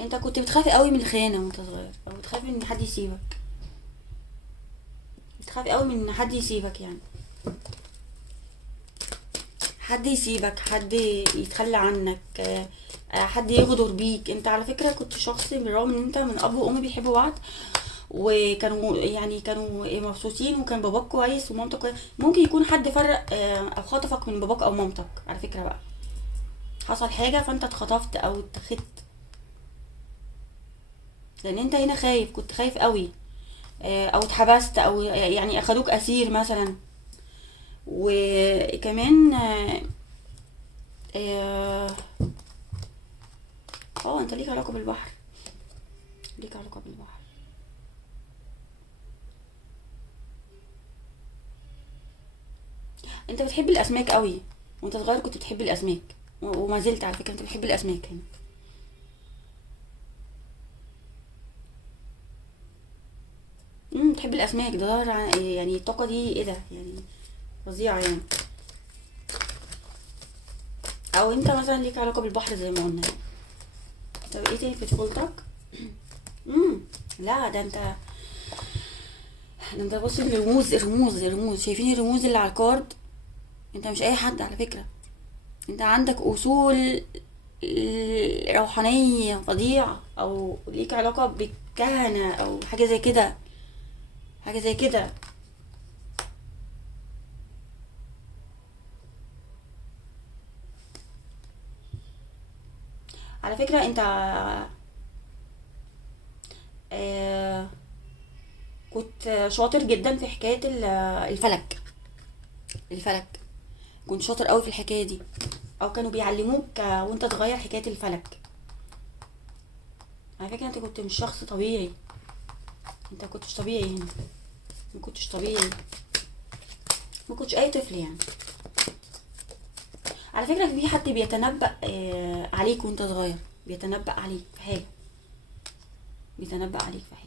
انت كنت بتخاف قوي من الخيانه وانت صغير، او بتخاف ان حد يسيبك، بتخاف قوي من ان حد يسيبك يعني، حد يسيبك، حد يتخلى عنك، حد يغدر بيك. انت على فكره كنت شخص، بالرغم ان انت من اب وام بيحبوا بعض، وكانوا يعني كانوا مبسوطين، وكان باباك كويس ومامتك كويس، ممكن يكون حد فرق او خطفك من باباك او مامتك على فكره بقى، حصل حاجه فانت اتخطفت او اتخذت، لان انت هنا خايف، كنت خايف قوي، او اتحبست، او يعني اخدوك اسير مثلا. وكمان اه انت ليك علاقه بالبحر، ليك علاقه بالبحر. انت بتحب الاسماك قوي، وانت صغير كنت بتحب الاسماك، وما زلت على فكره انت بتحب الاسماك هنا. بتحب الاسماك، ده ظاهر يعني الطاقه دي ايه ده يعني، فظيعه يعني. او انت مثلا ليك علاقه بالبحر زي ما قلنا يعني. طب ايه تاني في طفولتك؟ امم لا ده انت بص، الرموز شايفين الرموز اللي على الكارد؟ انت مش اي حد على فكره، انت عندك اصول روحانيه فظيعه، او ليك علاقه بالكهنه، او حاجه زي كده، حاجه زي كده. على فكره انت آه كنت شاطر جدا في حكايه الفلك، الفلك كنت شاطر قوي في الحكايه دي، او كانوا بيعلموك وانت صغير حكايه الفلك. على فكره انت كنت مش شخص طبيعي، انت كنتش طبيعي هنا، ما كنتش طبيعي، ما كنتش اي طفل يعني. على فكره في حد بيتنبأ عليك وانت صغير، بيتنبأ عليك في حاجه، بيتنبأ عليك في حاجه.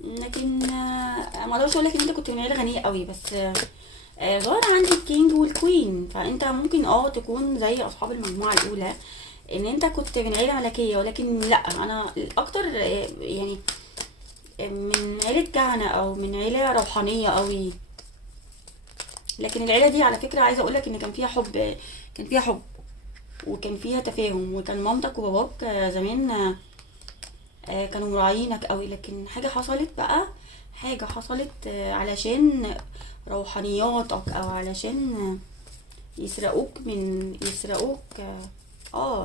لكن ما اقدرش اقول لك ان انت كنت من عيله غنيه قوي، بس ظهر عندي الكينج والكوين، فانت ممكن تكون زي اصحاب المجموعه الاولى، ان انت كنت من عيله ملكيه، ولكن لا، انا الاكتر يعني من عيله كهنه، او من عيله روحانيه قوي. لكن العيله دي على فكره عايزه اقول لك ان كان فيها حب، كان فيها حب، وكان فيها تفاهم، وكان مامتك وباباك زمان كانوا مراعينك قوي. لكن حاجة حصلت بقى، حاجة حصلت علشان روحانياتك، او علشان يسرقوك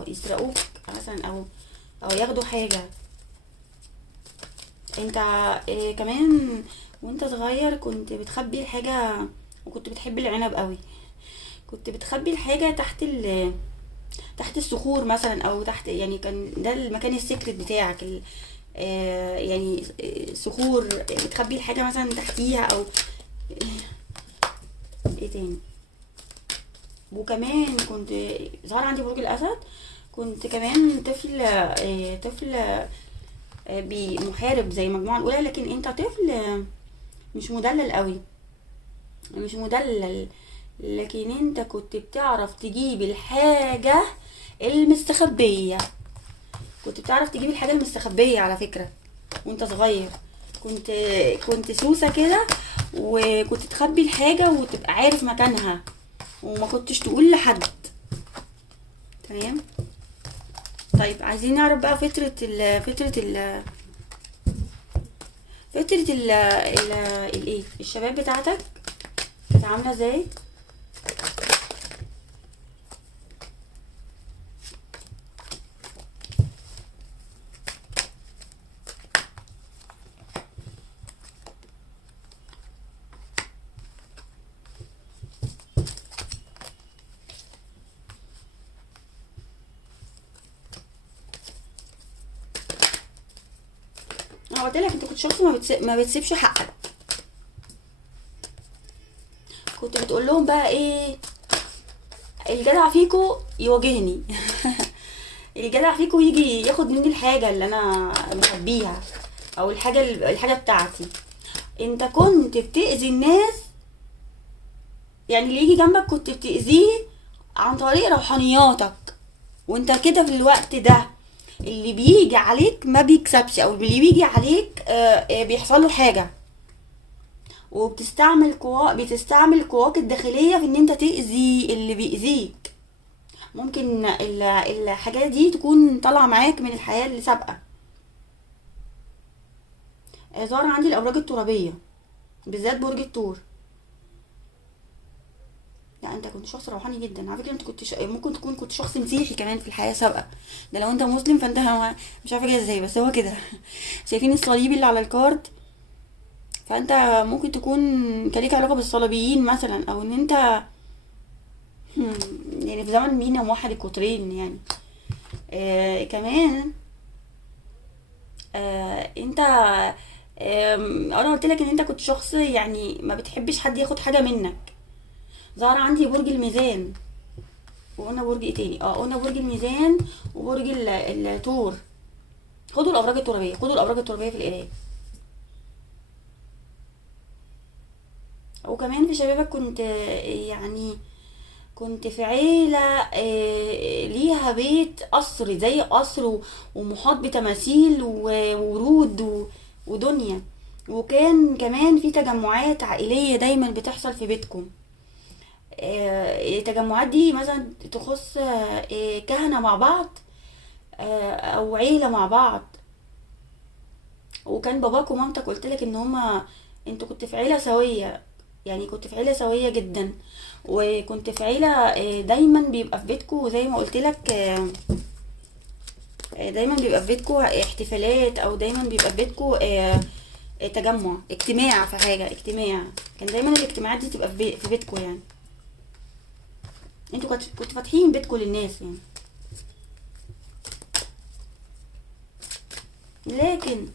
يسرقوك مثلا، او ياخدوا حاجة. انت كمان وانت صغير كنت بتخبي الحاجة، وكنت بتحب العنب قوي، كنت بتخبي الحاجة تحت الصخور مثلا، او تحت، يعني كان ده المكان السيكريت بتاعك يعني صخور بتخبي الحاجة مثلا تحتيها، او ايه تاني؟ وكمان كنت ظهر عندي برج الاسد. كنت كمان طفل محارب زي المجموعه الاولى، لكن انت طفل مش مدلل قوي، مش مدلل، لكن انت كنت بتعرف تجيب الحاجه المستخبيه. كنت بتعرف تجيب الحاجه المستخبيه على فكره وانت صغير. كنت كنت سوسه كده، وكنت تخبي الحاجه وتبقى عارف مكانها، وما كنتش تقول لحد. تمام. طيب عايزين نعرف بقى فترة الايه الشباب بتاعتك كانت عاملة ازاي؟ انا قلت لك انت كنت شخص ما بتسيبش حقك. كنت بتقول لهم بقى ايه؟ الجدع فيكو يواجهني. الجدع فيكو يجي ياخد مني الحاجة اللي انا مخبيها، او الحاجة بتاعتي. انت كنت بتأذي الناس، يعني اللي يجي جنبك كنت بتأذيه عن طريق روحانياتك. وانت كده في الوقت ده اللي بيجي عليك ما بيكسبش، او اللي بيجي عليك بيحصل له حاجة، بتستعمل قواك الداخلية في ان انت تأذي اللي بيأذيك. ممكن الحاجات دي تكون طالعة معاك من الحياة اللي سابقة. ظهر عندي الأبراج الترابية، بالذات برج الثور. لا انت كنت شخص روحاني جدا على فكره. انت ممكن تكون كنت شخص مسيحي كمان في الحياه سابقه. ده لو انت مسلم فانت مش عارفه كده ازاي، بس هو كده. شايفين الصليب اللي على الكارد؟ فانت ممكن تكون كان ليك علاقه بالصليبيين مثلا، او ان انت يعني في زمن مينا موحد القطرين يعني. كمان انت انا قلت لك ان انت كنت شخص يعني ما بتحبش حد ياخد حاجه منك. ظهر عندي برج الميزان. وقلنا برج ايه تاني؟ قلنا برج الميزان وبرج الثور. خدوا الابراج الترابيه في القرايه. وكمان في شبابك كنت يعني كنت في عيلة ليها بيت قصر، زي قصر ومحاط بتماثيل وورود ودنيا. وكان كمان في تجمعات عائلية دايما بتحصل في بيتكم. التجمعات دي مثلا تخص كهنة مع بعض، او عيلة مع بعض. وكان باباك ومامتك قلت لك ان هما انتوا كنت في عيلة سوية، يعني كنت في عيلة سوية جدا. وكنت في عيلة دايما بيبقى في بيتكو زي ما قلت لك، دايما بيبقى في بيتكو احتفالات، او دايما بيبقى في بيتكو تجمع اجتماع في حاجة اجتماع. كان دايما الاجتماعات دي تبقى في بيتكو يعني. انتوا كنتوا فاتحين بيتكو للناس يعني. لكن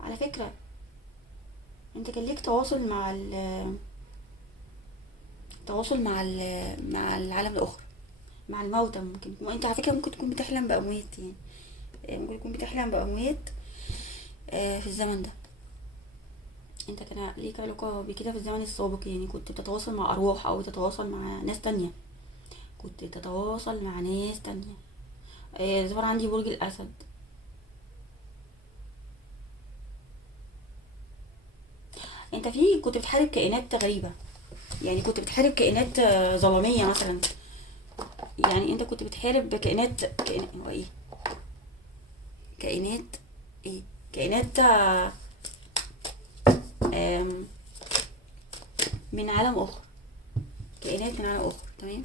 على فكرة انت كان ليك تواصل مع العالم الاخر، مع الموتى. ممكن انت على فكرة ممكن تكون بتحلم بأموات يعني. ممكن تكون بتحلم بأموات في الزمن ده. انت كان ليك علاقة بكده في الزمن السابق، يعني كنت بتتواصل مع أرواح أو تتواصل مع ناس تانية. كنت تتواصل مع ناس تانية. ظهر عندي برج الأسد. انت كنت بتحارب كائنات غريبة، يعني كنت بتحارب كائنات ظلامية مثلا. يعني انت كنت بتحارب كائنات هو ايه؟ كائنات ايه؟ كائنات آم، من عالم اخر. كائنات من عالم اخر. تمام.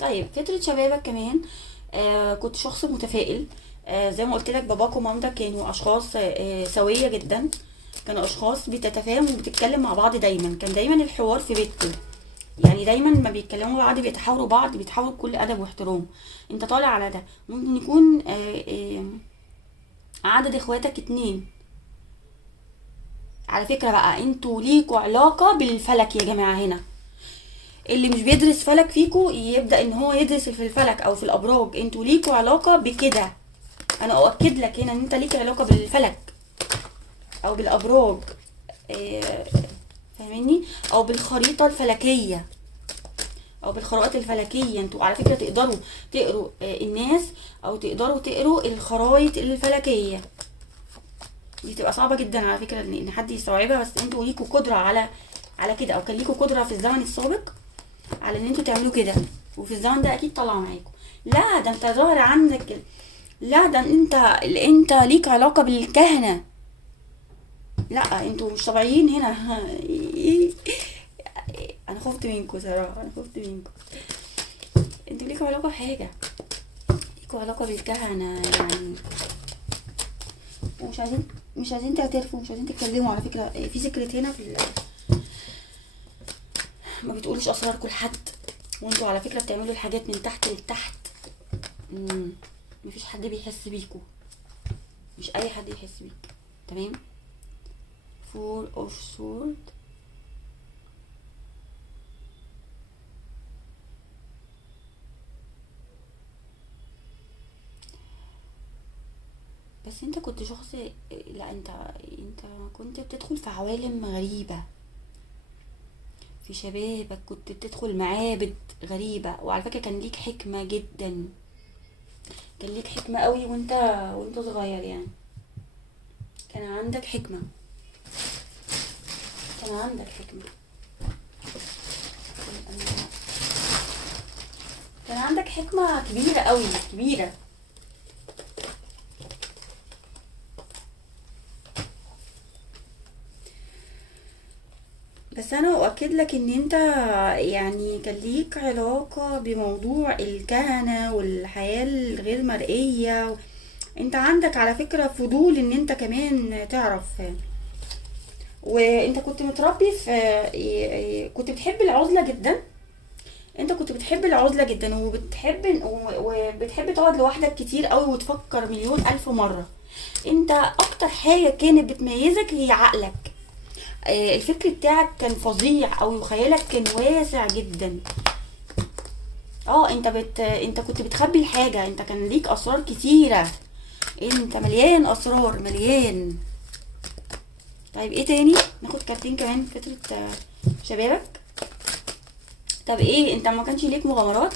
طيب فترة شبابك كمان كنت شخص متفائل. زي ما قلت لك باباك ومامتك كانوا اشخاص سوية جدا. كانوا اشخاص بتتفاهم وبتتكلم مع بعض دايما. كان دايما الحوار في بيتكم، يعني دايما ما بيتكلموا بعض، بيتحاوروا بعض، بيتحاوروا بكل ادب واحترام. انت طالع على ده. ممكن يكون عدد اخواتك 2. على فكرة بقى انتوا ليكوا علاقة بالفلك يا جماعة هنا. اللي مش بيدرس فلك فيكو يبدأ ان هو يدرس في الفلك او في الابراج، انتوا ليكوا علاقة بكده. انا اؤكد لك هنا ان انت ليك علاقة بالفلك او بالابراج، إيه، فاهميني؟ او بالخريطة الفلكية او بالخرائط الفلكية. انتوا على فكرة تقدروا تقروا الناس، او تقدروا تقروا الخرايط الفلكية. دي تبقى صعبة جدا على فكرة ان حد يستوعبها، بس انتوا ليكوا قدرة على كده، او كان ليكوا قدرة في الزمن السابق على ان انتوا تعملوا كده، وفي الزمن ده اكيد طلع معاكم. لا ده انت ظاهر عندك، لا ده انت ليك علاقة بالكهنة. لا انتوا مش طبيعيين هنا. انا خفت منكم صراحة، انا خفت منكم. انتوا ليكوا علاقة بحاجة، ليكوا علاقة بالكهنة يعني. ومش عايزين مش عايزين تعترفوا، مش عايزين تتكلموا. على فكرة في سكرت هنا ما بتقولوش اسراركم لحد، وانتوا على فكرة بتعملوا الحاجات من تحت لتحت. مفيش حد بيحس بيكوا، مش اي حد يحس بيك. تمام. فور اوف سورد. بس انت كنت شخص، لا انت كنت بتدخل في عوالم غريبة في شبابك، كنت بتدخل معابد غريبة. وعلى فكرة كان ليك حكمة جدا، كان ليك حكمة قوي وانت صغير يعني. كان عندك حكمة، كان عندك حكمة، كان عندك حكمة كبيرة قوي، كبيرة. بس انا اؤكد لك ان انت يعني كان ليك علاقة بموضوع الكهنة والحياة الغير مرئية. انت عندك على فكرة فضول ان انت كمان تعرف. وانت كنت متربي في، كنت بتحب العزلة جدا. انت كنت بتحب العزلة جدا، وبتحب تقعد لوحدك كتير قوي وتفكر مليون الف مرة. انت اكتر حاجة كانت بتميزك هي عقلك. الفكر بتاعك كان فظيع قوي، وخيالك كان واسع جدا. انت كنت بتخبي الحاجة، انت كان ليك اسرار كتيرة، انت مليان اسرار، مليان. طيب ايه تاني؟ ناخد كارتين كمان. فترة شبابك. طب ايه، انت ما كانش ليك مغامرات؟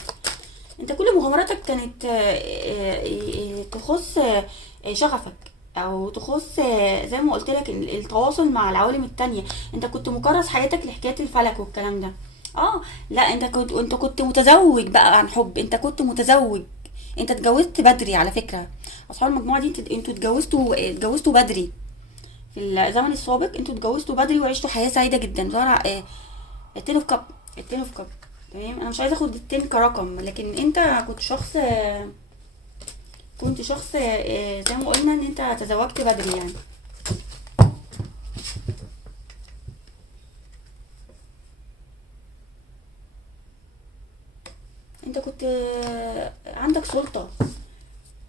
انت كل مغامراتك كانت تخص شغفك، او تخص زي ما قلت لك التواصل مع العوالم التانية. انت كنت مكرس حياتك لحكاية الفلك والكلام ده. اه لا، انت كنت متزوج بقى عن حب، انت كنت متزوج. انت اتجوزت بدري على فكرة. اصحاب المجموعة دي انتوا اتجوزتوا بدري. في الزمن السابق انتوا اتجوزتوا بدري وعشتوا حياة سعيدة جدا. ظهر التين اوف كاب، التين اوف كاب. تمام. انا مش عايزه اخد التين كرقم، لكن انت كنت شخص زي ما قلنا ان انت تزوجت بدري يعني. انت كنت عندك سلطة،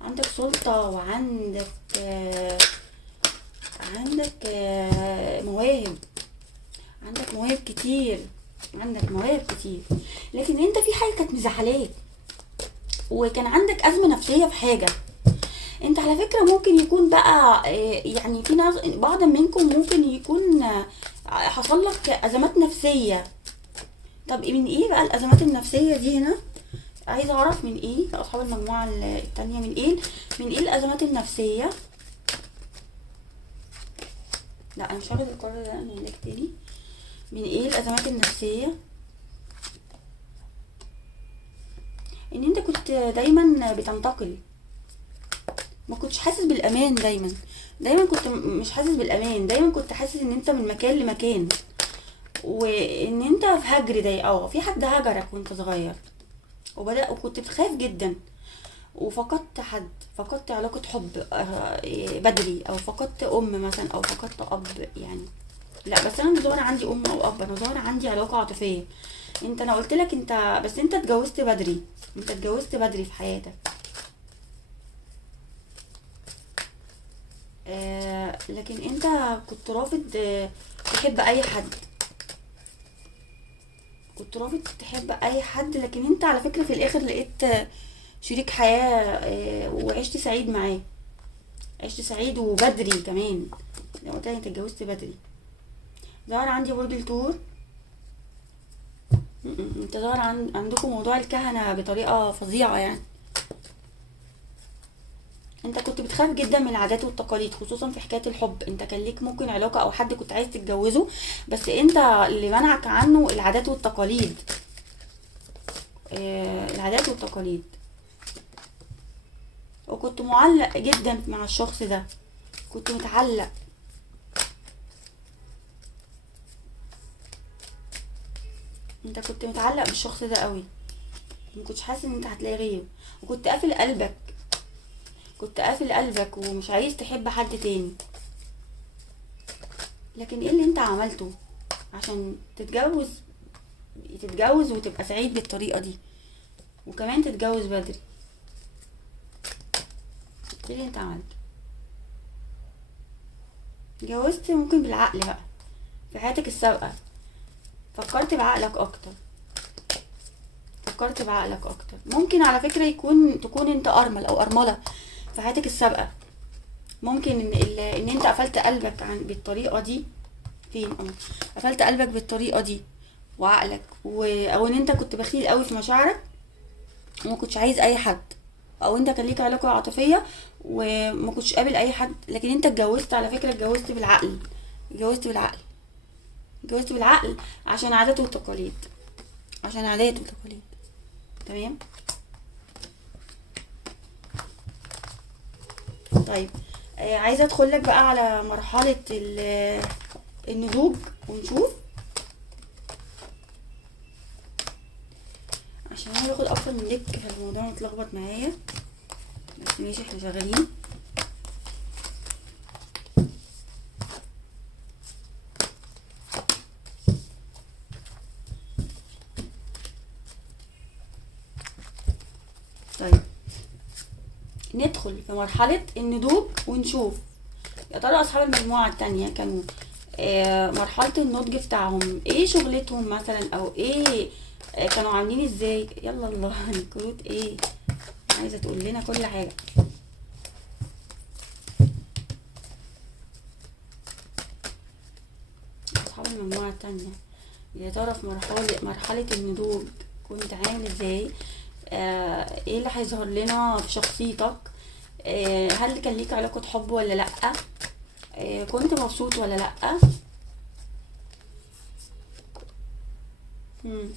عندك سلطة، وعندك عندك مواهب، عندك مواهب كتير، عندك مواهب كتير. لكن انت في حاجة كانت مزعلاك، وكان عندك أزمة نفسية في حاجة. انت على فكرة ممكن يكون بقى يعني في ناس، بعض منكم ممكن يكون حصل لك أزمات نفسية. طب من ايه بقى الأزمات النفسية دي هنا؟ عايزة أعرف من ايه أصحاب المجموعة التانية، من ايه الأزمات النفسية؟ لا أنا مش هاخد القرار ده، أنا هناك تاني. من ايه الأزمات النفسية؟ ان انت كنت دايما بتنتقل، ما كنتش حاسس بالامان. دايما كنت مش حاسس بالامان، دايما كنت حاسس ان انت من مكان لمكان، وان انت في هجر. في حد هجرك وانت صغير، وكنت بتخاف جدا، وفقدت حد، فقدت علاقة حب بدري، او فقدت ام مثلا، او فقدت اب يعني. لا بس انا مش ظاهر عندي ام او اب، انا ظاهر عندي علاقة عاطفية. انا قلت لك بس انت اتجوزت بدري، انت اتجوزت بدري في حياتك. لكن انت كنت رافض تحب اي حد. كنت رافض تحب اي حد، لكن انت على فكرة في الاخر لقيت شريك حياة، وعشت سعيد معاه. عشت سعيد وبدري كمان. لو قلت لك انت اتجوزت بدري. ظهر عندي برج الثور. انت ظهر عندكم موضوع الكهنة بطريقة فظيعة يعني. انت كنت بتخاف جدا من العادات والتقاليد، خصوصا في حكاية الحب. انت كان ليك ممكن علاقة او حد كنت عايز تتجوزه، بس انت اللي منعك عنه العادات والتقاليد. العادات والتقاليد. وكنت معلق جدا مع الشخص ده. كنت متعلق. انت كنت متعلق بالشخص ده قوي. ما كنتش حاسس ان انت هتلاقي غيره. وكنت قافل قلبك. كنت قافل قلبك ومش عايز تحب حد تاني. لكن ايه اللي انت عملته عشان تتجوز وتبقى سعيد بالطريقة دي، وكمان تتجوز بدري؟ ايه اللي انت عملته؟ اتجوزت ممكن بالعقل بقى. في حياتك السابقة فكرت بعقلك اكتر. فكرت بعقلك اكتر. ممكن على فكرة تكون انت ارمل او ارملة في حياتك السابقة. ممكن ان انت قفلت قلبك بالطريقة دي. فين قفلت قلبك بالطريقة دي وعقلك، او ان انت كنت بخيل قوي في مشاعرك وما كنتش عايز اي حد، او انت كان ليك علاقة عاطفية وما كنتش قابل اي حد. لكن انت اتجوزت على فكرة، اتجوزت بالعقل. اتجوزت بالعقل. اتجوزت بالعقل عشان عادات وتقاليد. عشان عادات وتقاليد. تمام. طيب، عايزة ادخل لك بقى على مرحلة النضوج ونشوف، عشان انا باخد اكتر من ديك فالموضوع متلخبط معايا. بس ماشي، احنا شغالين. طيب، ندخل في مرحلة النضوج ونشوف يا ترى اصحاب المجموعة التانية كانوا مرحلة النضج بتاعهم ايه، شغلتهم مثلا، او ايه كانوا عاملين ازاي. يلا الله الكروت ايه عايزة تقول لنا كل حاجة. اصحاب المجموعة التانية يا ترى في مرحلة النضوج كنت عامل ازاي. ايه اللي هيظهر لنا في شخصيتك. هل كان ليك علاقة حب ولا لأ. كنت مبسوط ولا لأ. مم.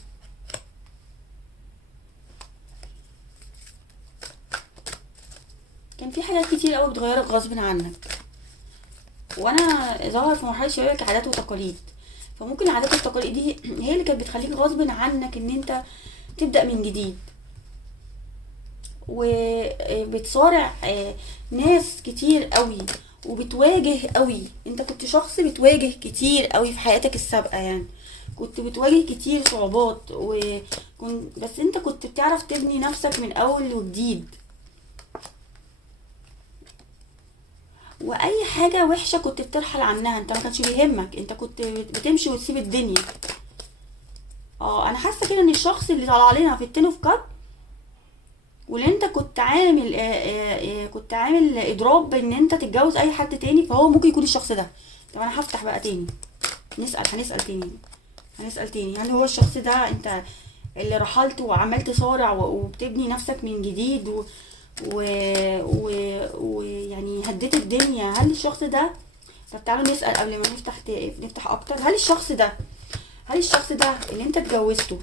كان في حاجات كتير قوي بتغيرك غصب عنك. وانا ظهر في مرحله شبابك عادات وتقاليد، فممكن العادات والتقاليد دي هي اللي كانت بتخليك غصب عنك ان انت تبدا من جديد، وبتصارع ناس كتير قوي، وبتواجه قوي. انت كنت شخص بتواجه كتير قوي في حياتك السابقه يعني. كنت بتواجه كتير صعوبات، بس انت كنت بتعرف تبني نفسك من اول وجديد. واي حاجه وحشه كنت بترحل عنها. انت ما كانش بيهمك، انت كنت بتمشي وتسيب الدنيا. انا حاسه كده ان الشخص اللي طلع لنا في التين اوف كاب، واللي انت كنت عامل كنت عامل اضراب ان انت تتجوز اي حد تاني، فهو ممكن يكون الشخص ده. طب انا هفتح بقى تاني، هنسأل تاني هل هو الشخص ده انت اللي رحلت وعمال تصارع وبتبني نفسك من جديد ويعني هديت الدنيا. هل الشخص ده، طب تعالوا نسأل قبل ما نفتح اكتر. هل الشخص ده اللي انت اتجوزته،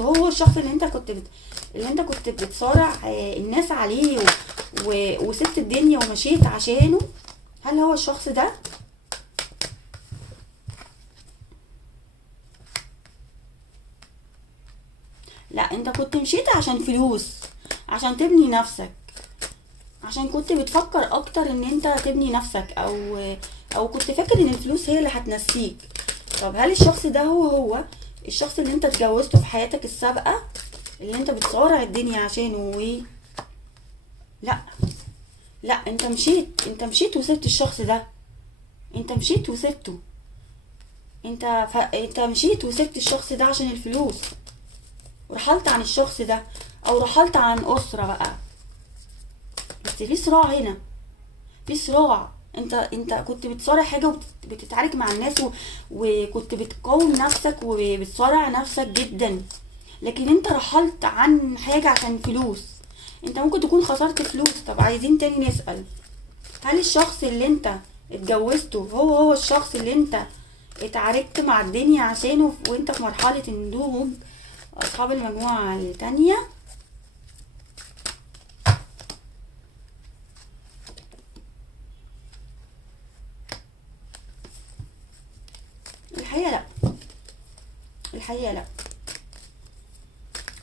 هو الشخص اللي انت كنت بتصارع الناس عليه وسبت الدنيا ومشيت عشانه؟ هل هو الشخص ده؟ لا، انت كنت مشيت عشان فلوس، عشان تبني نفسك، عشان كنت بتفكر اكتر ان انت تبني نفسك، او كنت فاكر ان الفلوس هي اللي هتنسيك. طب هل الشخص ده هو الشخص اللي انت اتجوزته في حياتك السابقة، اللي انت بتصارع الدنيا عشانه لا، لا، انت مشيت وسبت الشخص ده. انت مشيت وسبته. انت مشيت وسبت الشخص ده عشان الفلوس، ورحلت عن الشخص ده، او رحلت عن اسرة بقى. بس في صراع هنا، في صراع. انت كنت بتصارع حاجة وبتتعارك مع الناس وكنت بتقاوم نفسك وبتصارع نفسك جدا. لكن انت رحلت عن حاجة عشان فلوس. انت ممكن تكون خسرت فلوس. طب عايزين تاني نسأل، هل الشخص اللي انت اتجوزته هو الشخص اللي انت اتعاركت مع الدنيا عشانه وانت في مرحلة النضوج؟ اصحاب المجموعة التانية، الحقيقة لا. الحقيقة لا.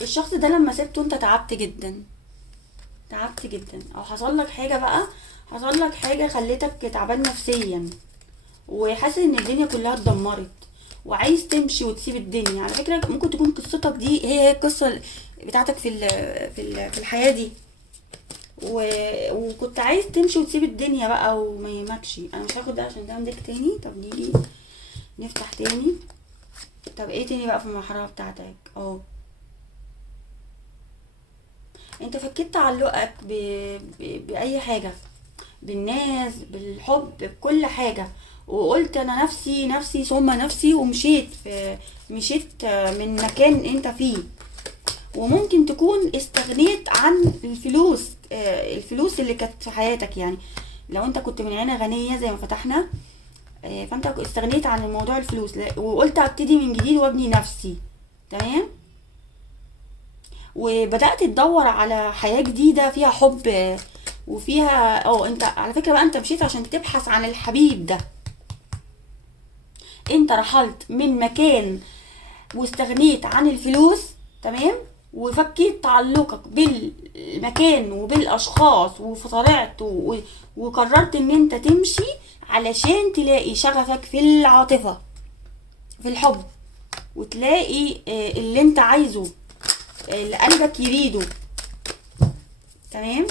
الشخص ده لما سبته انت تعبت جدا، تعبت جدا، او حصل لك حاجة بقى، حصل لك حاجة خلتك تعبان نفسيا وحاسس ان الدنيا كلها اتدمرت وعايز تمشي وتسيب الدنيا. على فكرة ممكن تكون قصتك دي هي القصة بتاعتك في الحياة دي، وكنت عايز تمشي وتسيب الدنيا بقى وما يهمكش. انا مش هاخد ده عشان ده عندك تاني. طب نيجي نفتح تاني. طب ايه تاني بقى في المرحلة بتاعتك؟ اه، انت فكيت تعلقك بأي حاجة، بالناس، بالحب، بكل حاجة، وقلت انا نفسي نفسي ثم نفسي، مشيت من مكان انت فيه. وممكن تكون استغنيت عن الفلوس، الفلوس اللي كانت في حياتك يعني. لو انت كنت من عيلة غنية زي ما فتحنا، فانت استغنيت عن الموضوع الفلوس وقلت ابتدي من جديد وابني نفسي. تمام. وبدأت تدور على حياة جديدة فيها حب، وفيها انت على فكرة بقى انت مشيت عشان تبحث عن الحبيب ده. انت رحلت من مكان واستغنيت عن الفلوس. تمام. وفكيت تعلقك بالمكان وبالاشخاص وفصارعت وقررت ان انت تمشي علشان تلاقي شغفك في العاطفة، في الحب، وتلاقي اللي انت عايزه، اللي قلبك يريده. تمام.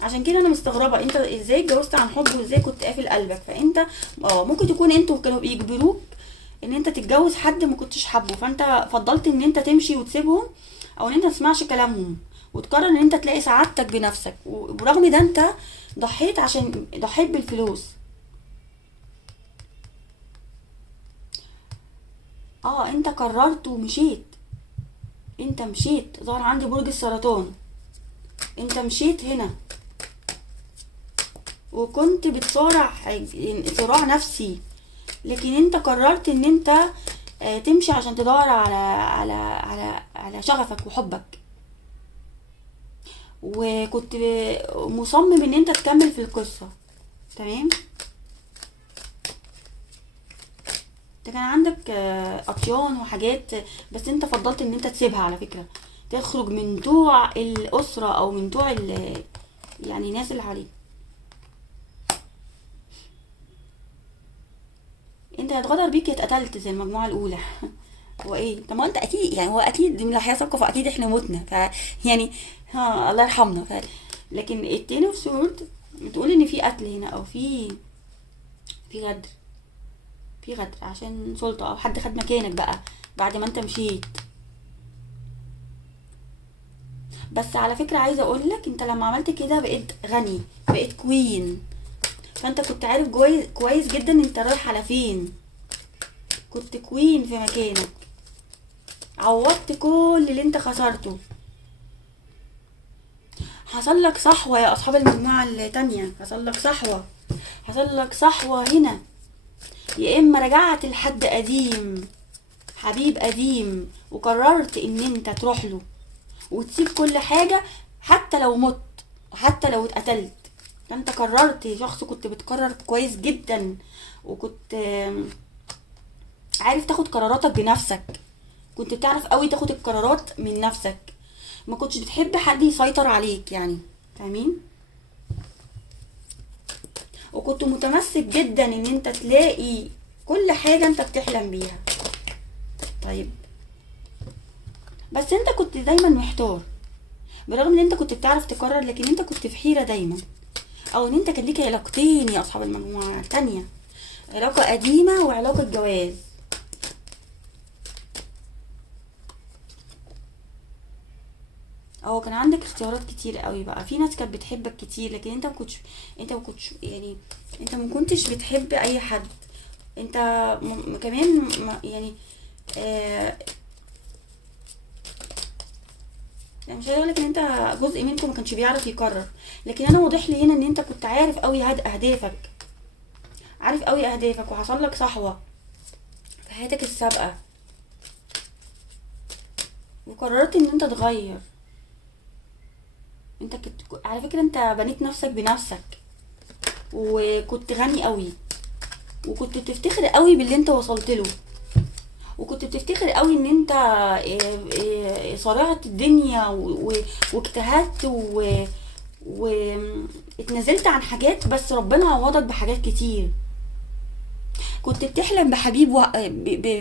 عشان كده انا مستغربه انت ازاي اتجوزت عن حب وازاي كنت قافل قلبك. فانت ممكن تكون انتوا كانوا بيجبروك ان انت تتجوز حد ما كنتش حابه، فانت فضلت ان انت تمشي وتسيبهم، او ان انت تسمعش كلامهم وتقرر ان انت تلاقي سعادتك بنفسك. وبرغم ده انت ضحيت بالفلوس. انت قررت ومشيت. انت مشيت، ظهر عندي برج السرطان. انت مشيت هنا وكنت بتصارع صراع نفسي، لكن انت قررت ان انت تمشي عشان تدور على شغفك وحبك، وكنت مصمم ان انت تكمل في القصة. تمام. انت كان عندك اطيان وحاجات، بس انت فضلت ان انت تسيبها. على فكرة تخرج من طوع الاسرة او من طوع يعني الناس اللي حواليك. انت هتغدر بيك يا اتقتلت زي المجموعة الاولى. هو ايه؟ طب ما انت اكيد يعني، هو اكيد دي من الحياة سابقة، فاكيد احنا متنا يعني الله يرحمنا. لكن التاني اوف سورد بتقول ان في قتل هنا، او في غدر، في غدر عشان سلطة، او حد خد مكانك بقى بعد ما انت مشيت. بس على فكرة عايزة اقولك، انت لما عملت كده بقيت غني، بقيت كوين. فانت كنت عارف كويس جدا انت رايح على فين. كنت كوين في مكانك، عوضت كل اللي انت خسرته. حصل لك صحوة يا اصحاب المجموعة التانية، حصل لك صحوة، حصل لك صحوة هنا. يا اما رجعت لحد قديم، حبيب قديم، وقررت ان انت تروح له وتسيب كل حاجة، حتى لو مت وحتى لو اتقتلت. فانت قررت، شخص كنت بتقرر كويس جدا، وكنت عارف تاخد قراراتك بنفسك. كنت بتعرف قوي تاخد القرارات من نفسك، ما كنتش بتحب حد يسيطر عليك يعني. فاهمين؟ وكنت متمسك جدا ان انت تلاقي كل حاجة انت بتحلم بيها. طيب، بس انت كنت دايما محتار، برغم ان انت كنت بتعرف تقرر، لكن انت كنت في حيرة دايما. او ان انت كان ليك علاقتين يا اصحاب المجموعة التانية، علاقة قديمة وعلاقة جواز. او كان عندك اختيارات كتير قوي بقى، في ناس كانت بتحبك كتير، لكن انت ما كنتش يعني، انت ما كنتش بتحب اي حد. انت كمان يعني آه يعني مش عايزه اقول لك ان انت جزء منكم ما كانش بيعرف يقرر، لكن انا واضح لي هنا ان انت كنت عارف قوي اهدافك، عارف قوي اهدافك، وحصل لك صحوه في حياتك السابقه، وقررت ان انت تغير. انت كنت على فكره انت بنيت نفسك بنفسك، وكنت غني قوي، وكنت بتفتخر قوي باللي انت وصلت له، وكنت بتفتخر قوي ان انت صارعت الدنيا واجتهدت واتنازلت عن حاجات، بس ربنا عوضك بحاجات كتير. كنت بتحلم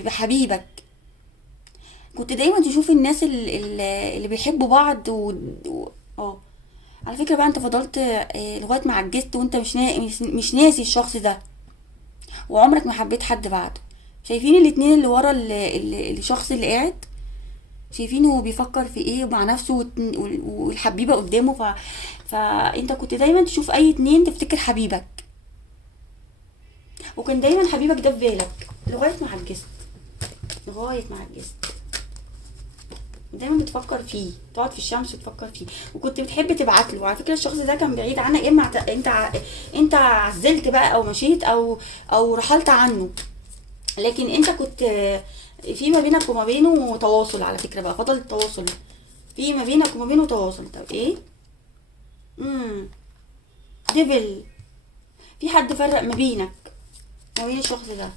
بحبيبك. كنت دايما تشوف الناس اللي بيحبوا بعض اه. على فكرة بقى انت فضلت لغاية ما عجزت وانت مش ناسي الشخص ده، وعمرك ما حبيت حد بعده. شايفين الاتنين اللي ورا الشخص اللي قاعد؟ شايفينه بيفكر في ايه مع نفسه والحبيبة قدامه فانت كنت دايما تشوف اي اتنين تفتكر حبيبك، وكان دايما حبيبك ده في بالك لغاية ما عجزت، لغاية ما عجزت دايما بتفكر فيه، تقعد في الشمس وتفكر فيه، وكنت بتحب تبعت له. وعلى فكره الشخص ده كان بعيد عنك، يا اما انت عزلت بقى او مشيت او رحلت عنه، لكن انت كنت في ما بينك وما بينه تواصل. على فكره بقى فضل التواصل في ما بينك وما بينه تواصل. طب ايه؟ امم ديفل. في حد فرق ما بينك وما بين الشخص ده،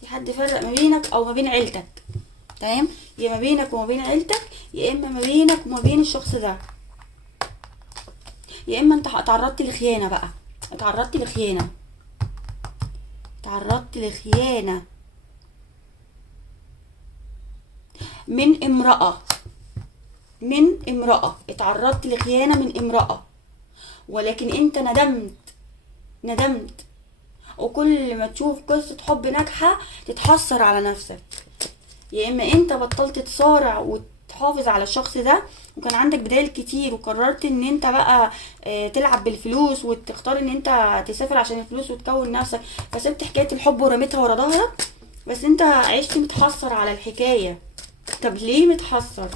في حد فرق ما بينك او ما بين عيلتك، تمام؟ يا ما بينك وما بين عيلتك، يا اما ما بينك وما بين الشخص ده، يا اما انت اتعرضت لخيانه بقى، اتعرضت لخيانه، اتعرضت لخيانه من امراه، اتعرضت لخيانه من امراه، ولكن انت ندمت. وكل ما تشوف قصه حب ناجحه تتحسر على نفسك. يا اما انت بطلت تصارع وتحافظ على الشخص ده، وكان عندك بدائل كتير، وقررت ان انت بقى تلعب بالفلوس وتختار ان انت تسافر عشان الفلوس وتكون نفسك، فسبت حكاية الحب ورميتها ورا ظهرك، بس انت عشت متحسر على الحكاية. طب ليه متحسر؟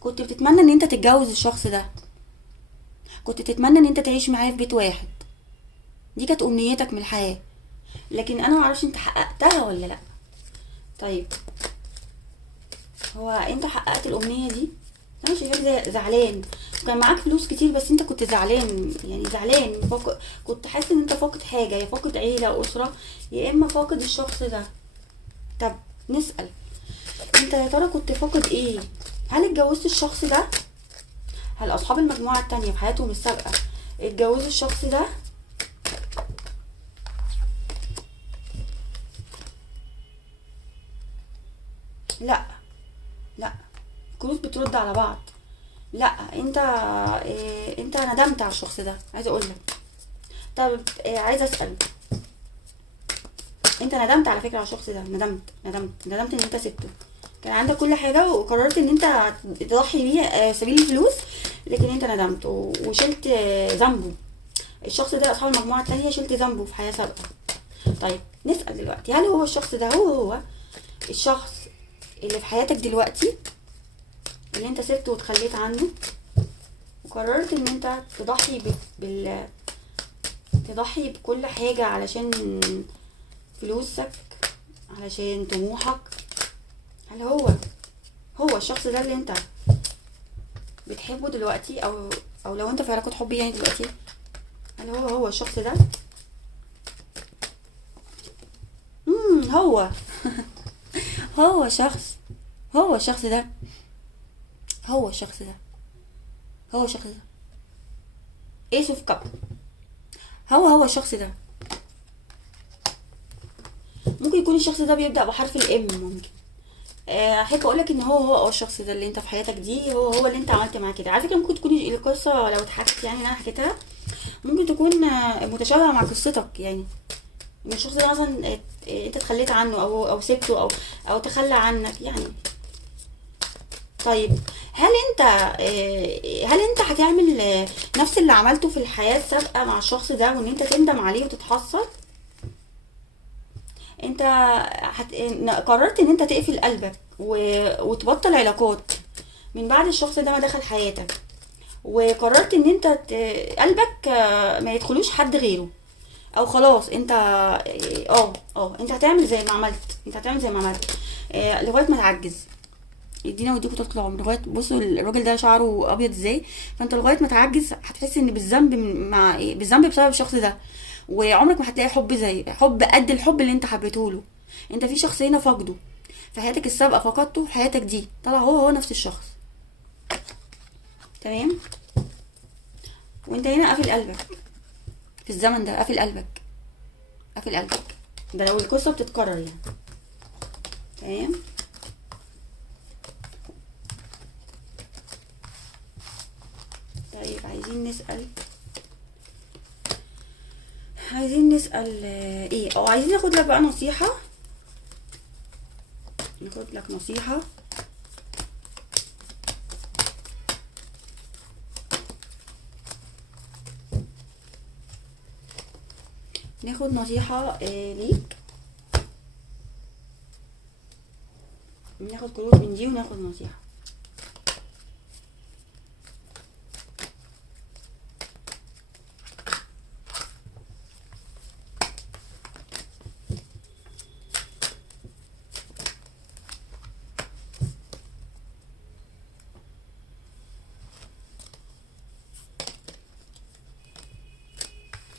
كنت بتتمنى ان انت تتجوز الشخص ده، كنت تتمنى ان انت تعيش معاه في بيت واحد، دي كانت امنيتك من الحياة، لكن انا معرفش انت حققتها ولا لا. طيب هو انت حققت الامنيه دي؟ انا شايفاك زعلان، وكان معاك فلوس كتير، بس انت كنت زعلان، يعني زعلان كنت حاسس ان انت فاقد حاجه، يا فاقد عيله اسره، يا اما فاقد الشخص ده. طب نسال، انت يا ترى كنت فاقد ايه؟ هل اتجوزت الشخص ده؟ هل اصحاب المجموعه التانية في حياتهم السابقه اتجوزوا الشخص ده؟ لا، لا، الكروت بترد على بعض. لا، انت ندمت على الشخص ده، عايزه اقول لك. طب عايزه اسال، انت ندمت على فكره على الشخص ده، ندمت ان انت سبته، كان عندك كل حاجه وقررت ان انت تضحي بيه سبيل الفلوس، لكن انت ندمت وشلت ذنبه. الشخص ده اصحاب المجموعه التانية شلت ذنبه في حياه سابقه. طيب نسال دلوقتي، هل هو الشخص ده هو الشخص اللي في حياتك دلوقتي، اللي انت سبته وتخليت عنه، وقررت ان انت تضحي بكل حاجة علشان فلوسك، علشان طموحك؟ هل هو الشخص ده اللي انت بتحبه دلوقتي، او لو انت في علاقة حب يعني دلوقتي، هل هو الشخص ده؟ هو هو شخص هو الشخص ده هو الشخص ده هو الشخص ده ايس اوف كاب. هو الشخص ده. ممكن يكون الشخص ده بيبدأ بحرف الام، ممكن احب اقولك ان هو الشخص ده اللي انت في حياتك دي، هو اللي انت عملت معاه كده. على فكره ممكن تكون القصه لو اتحكت، يعني اللي انا حكيتها ممكن تكون متشابهه مع قصتك، يعني ان الشخص ده مثلا انت تخليت عنه او سبته او تخلى عنك يعني. طيب، هل انت هتعمل نفس اللي عملته في الحياه السابقه مع الشخص ده، وان انت تندم عليه وتتحسر؟ انت قررت ان انت تقفل قلبك وتبطل علاقات من بعد الشخص ده ما دخل حياتك، وقررت ان انت قلبك ما يدخلوش حد غيره، او خلاص انت انت هتعمل زي ما عملت، لغايه ما تعجز. يدينا ويديكوا طول العمر لغايه، بصوا الراجل ده شعره ابيض ازاي. فانت لغايه ما تعجز هتحس ان بالذنب مع بالذنب بسبب الشخص ده، وعمرك ما هتلاقي حب زي حب قد الحب اللي انت حبيته له. انت في شخص هنا فاقده في حياتك السابقه، فقدته في حياتك دي، طلع هو نفس الشخص. تمام. وانت هنا قافل قلبك في الزمن ده، قافل قلبك، قافل قلبك. ده لو القصه بتتكرر يعني. تمام. طيب، عايزين نسأل ايه، او عايزين ناخد لك بقى نصيحة، ناخد لك نصيحة. ناخد نصيحة ليك، ناخد كروت من دي وناخد نصيحة.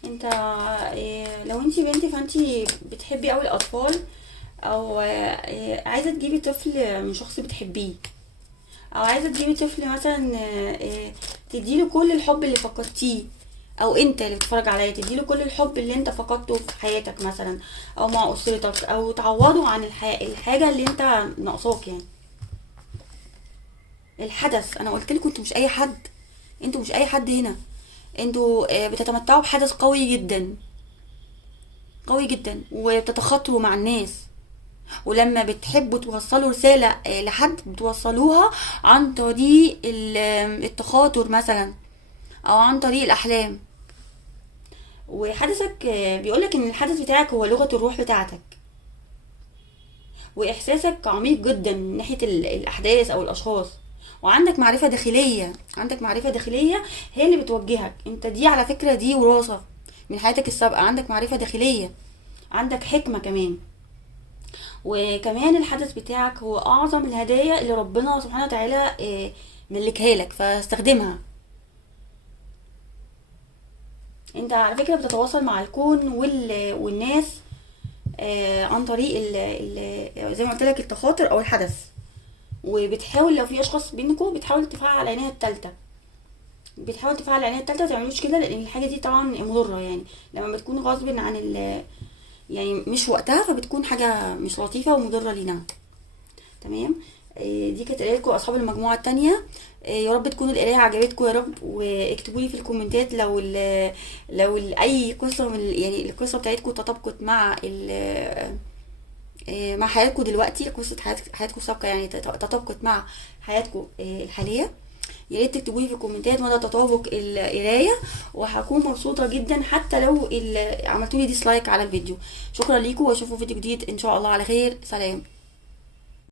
انت لو انت بنت فانت بتحبي اوي الاطفال، او عايزة تجيبي طفل من شخص بتحبيه، او عايزة تجيبي طفل مثلا تديله كل الحب اللي فقدتيه، او انت اللي بتتفرج عليا تديله كل الحب اللي انت فقدته في حياتك مثلا، او مع اسرتك، او تعوضه عن الحاجة اللي انت ناقصاك يعني. الحدث، انا قلت لكم انتوا مش اي حد، انتوا مش اي حد هنا. انتوا بتتمتعوا بحدث قوي جدا، قوي جدا، وبتتخاطروا مع الناس. ولما بتحبوا توصلوا رسالة لحد، بتوصلوها عن طريق التخاطر مثلا، او عن طريق الاحلام. وحدثك بيقولك ان الحدث بتاعك هو لغة الروح بتاعتك، واحساسك عميق جدا من ناحية الاحداث او الاشخاص. وعندك معرفة داخلية، هي اللي بتوجهك انت. دي على فكرة دي وراثة من حياتك السابقة. عندك معرفة داخلية، عندك حكمة كمان. وكمان الحدث بتاعك هو اعظم الهدايا اللي ربنا سبحانه وتعالى ملكها لك، فاستخدمها. انت على فكرة بتتواصل مع الكون والناس عن طريق زي ما قلت لك التخاطر او الحدث. وبتحاول لو في اشخاص بينكم، بتحاول تفعل عينيها التالتة، ما تعملوش كده، لان الحاجة دي طبعا مضرة يعني. لما بتكون غصب عن يعني مش وقتها، فبتكون حاجة مش لطيفة ومضرة لينا. تمام. دي كانت قرايه لكم اصحاب المجموعه التانية. يا رب تكون القرايه عجبتكم يا رب. واكتبوا لي في الكومنتات اي قصه يعني القصه بتاعتكم تطابقت مع مع حياتكم دلوقتي، قصه حياتكم السابقه يعني تطابقت مع حياتكم الحاليه. يا ريت تكتبوا لي في الكومنتات مدى تطابق القرايه، وهكون مبسوطه جدا حتى لو عملتوا لي ديسلايك على الفيديو. شكرا ليكم، واشوفكم فيديو جديد ان شاء الله على خير. سلام.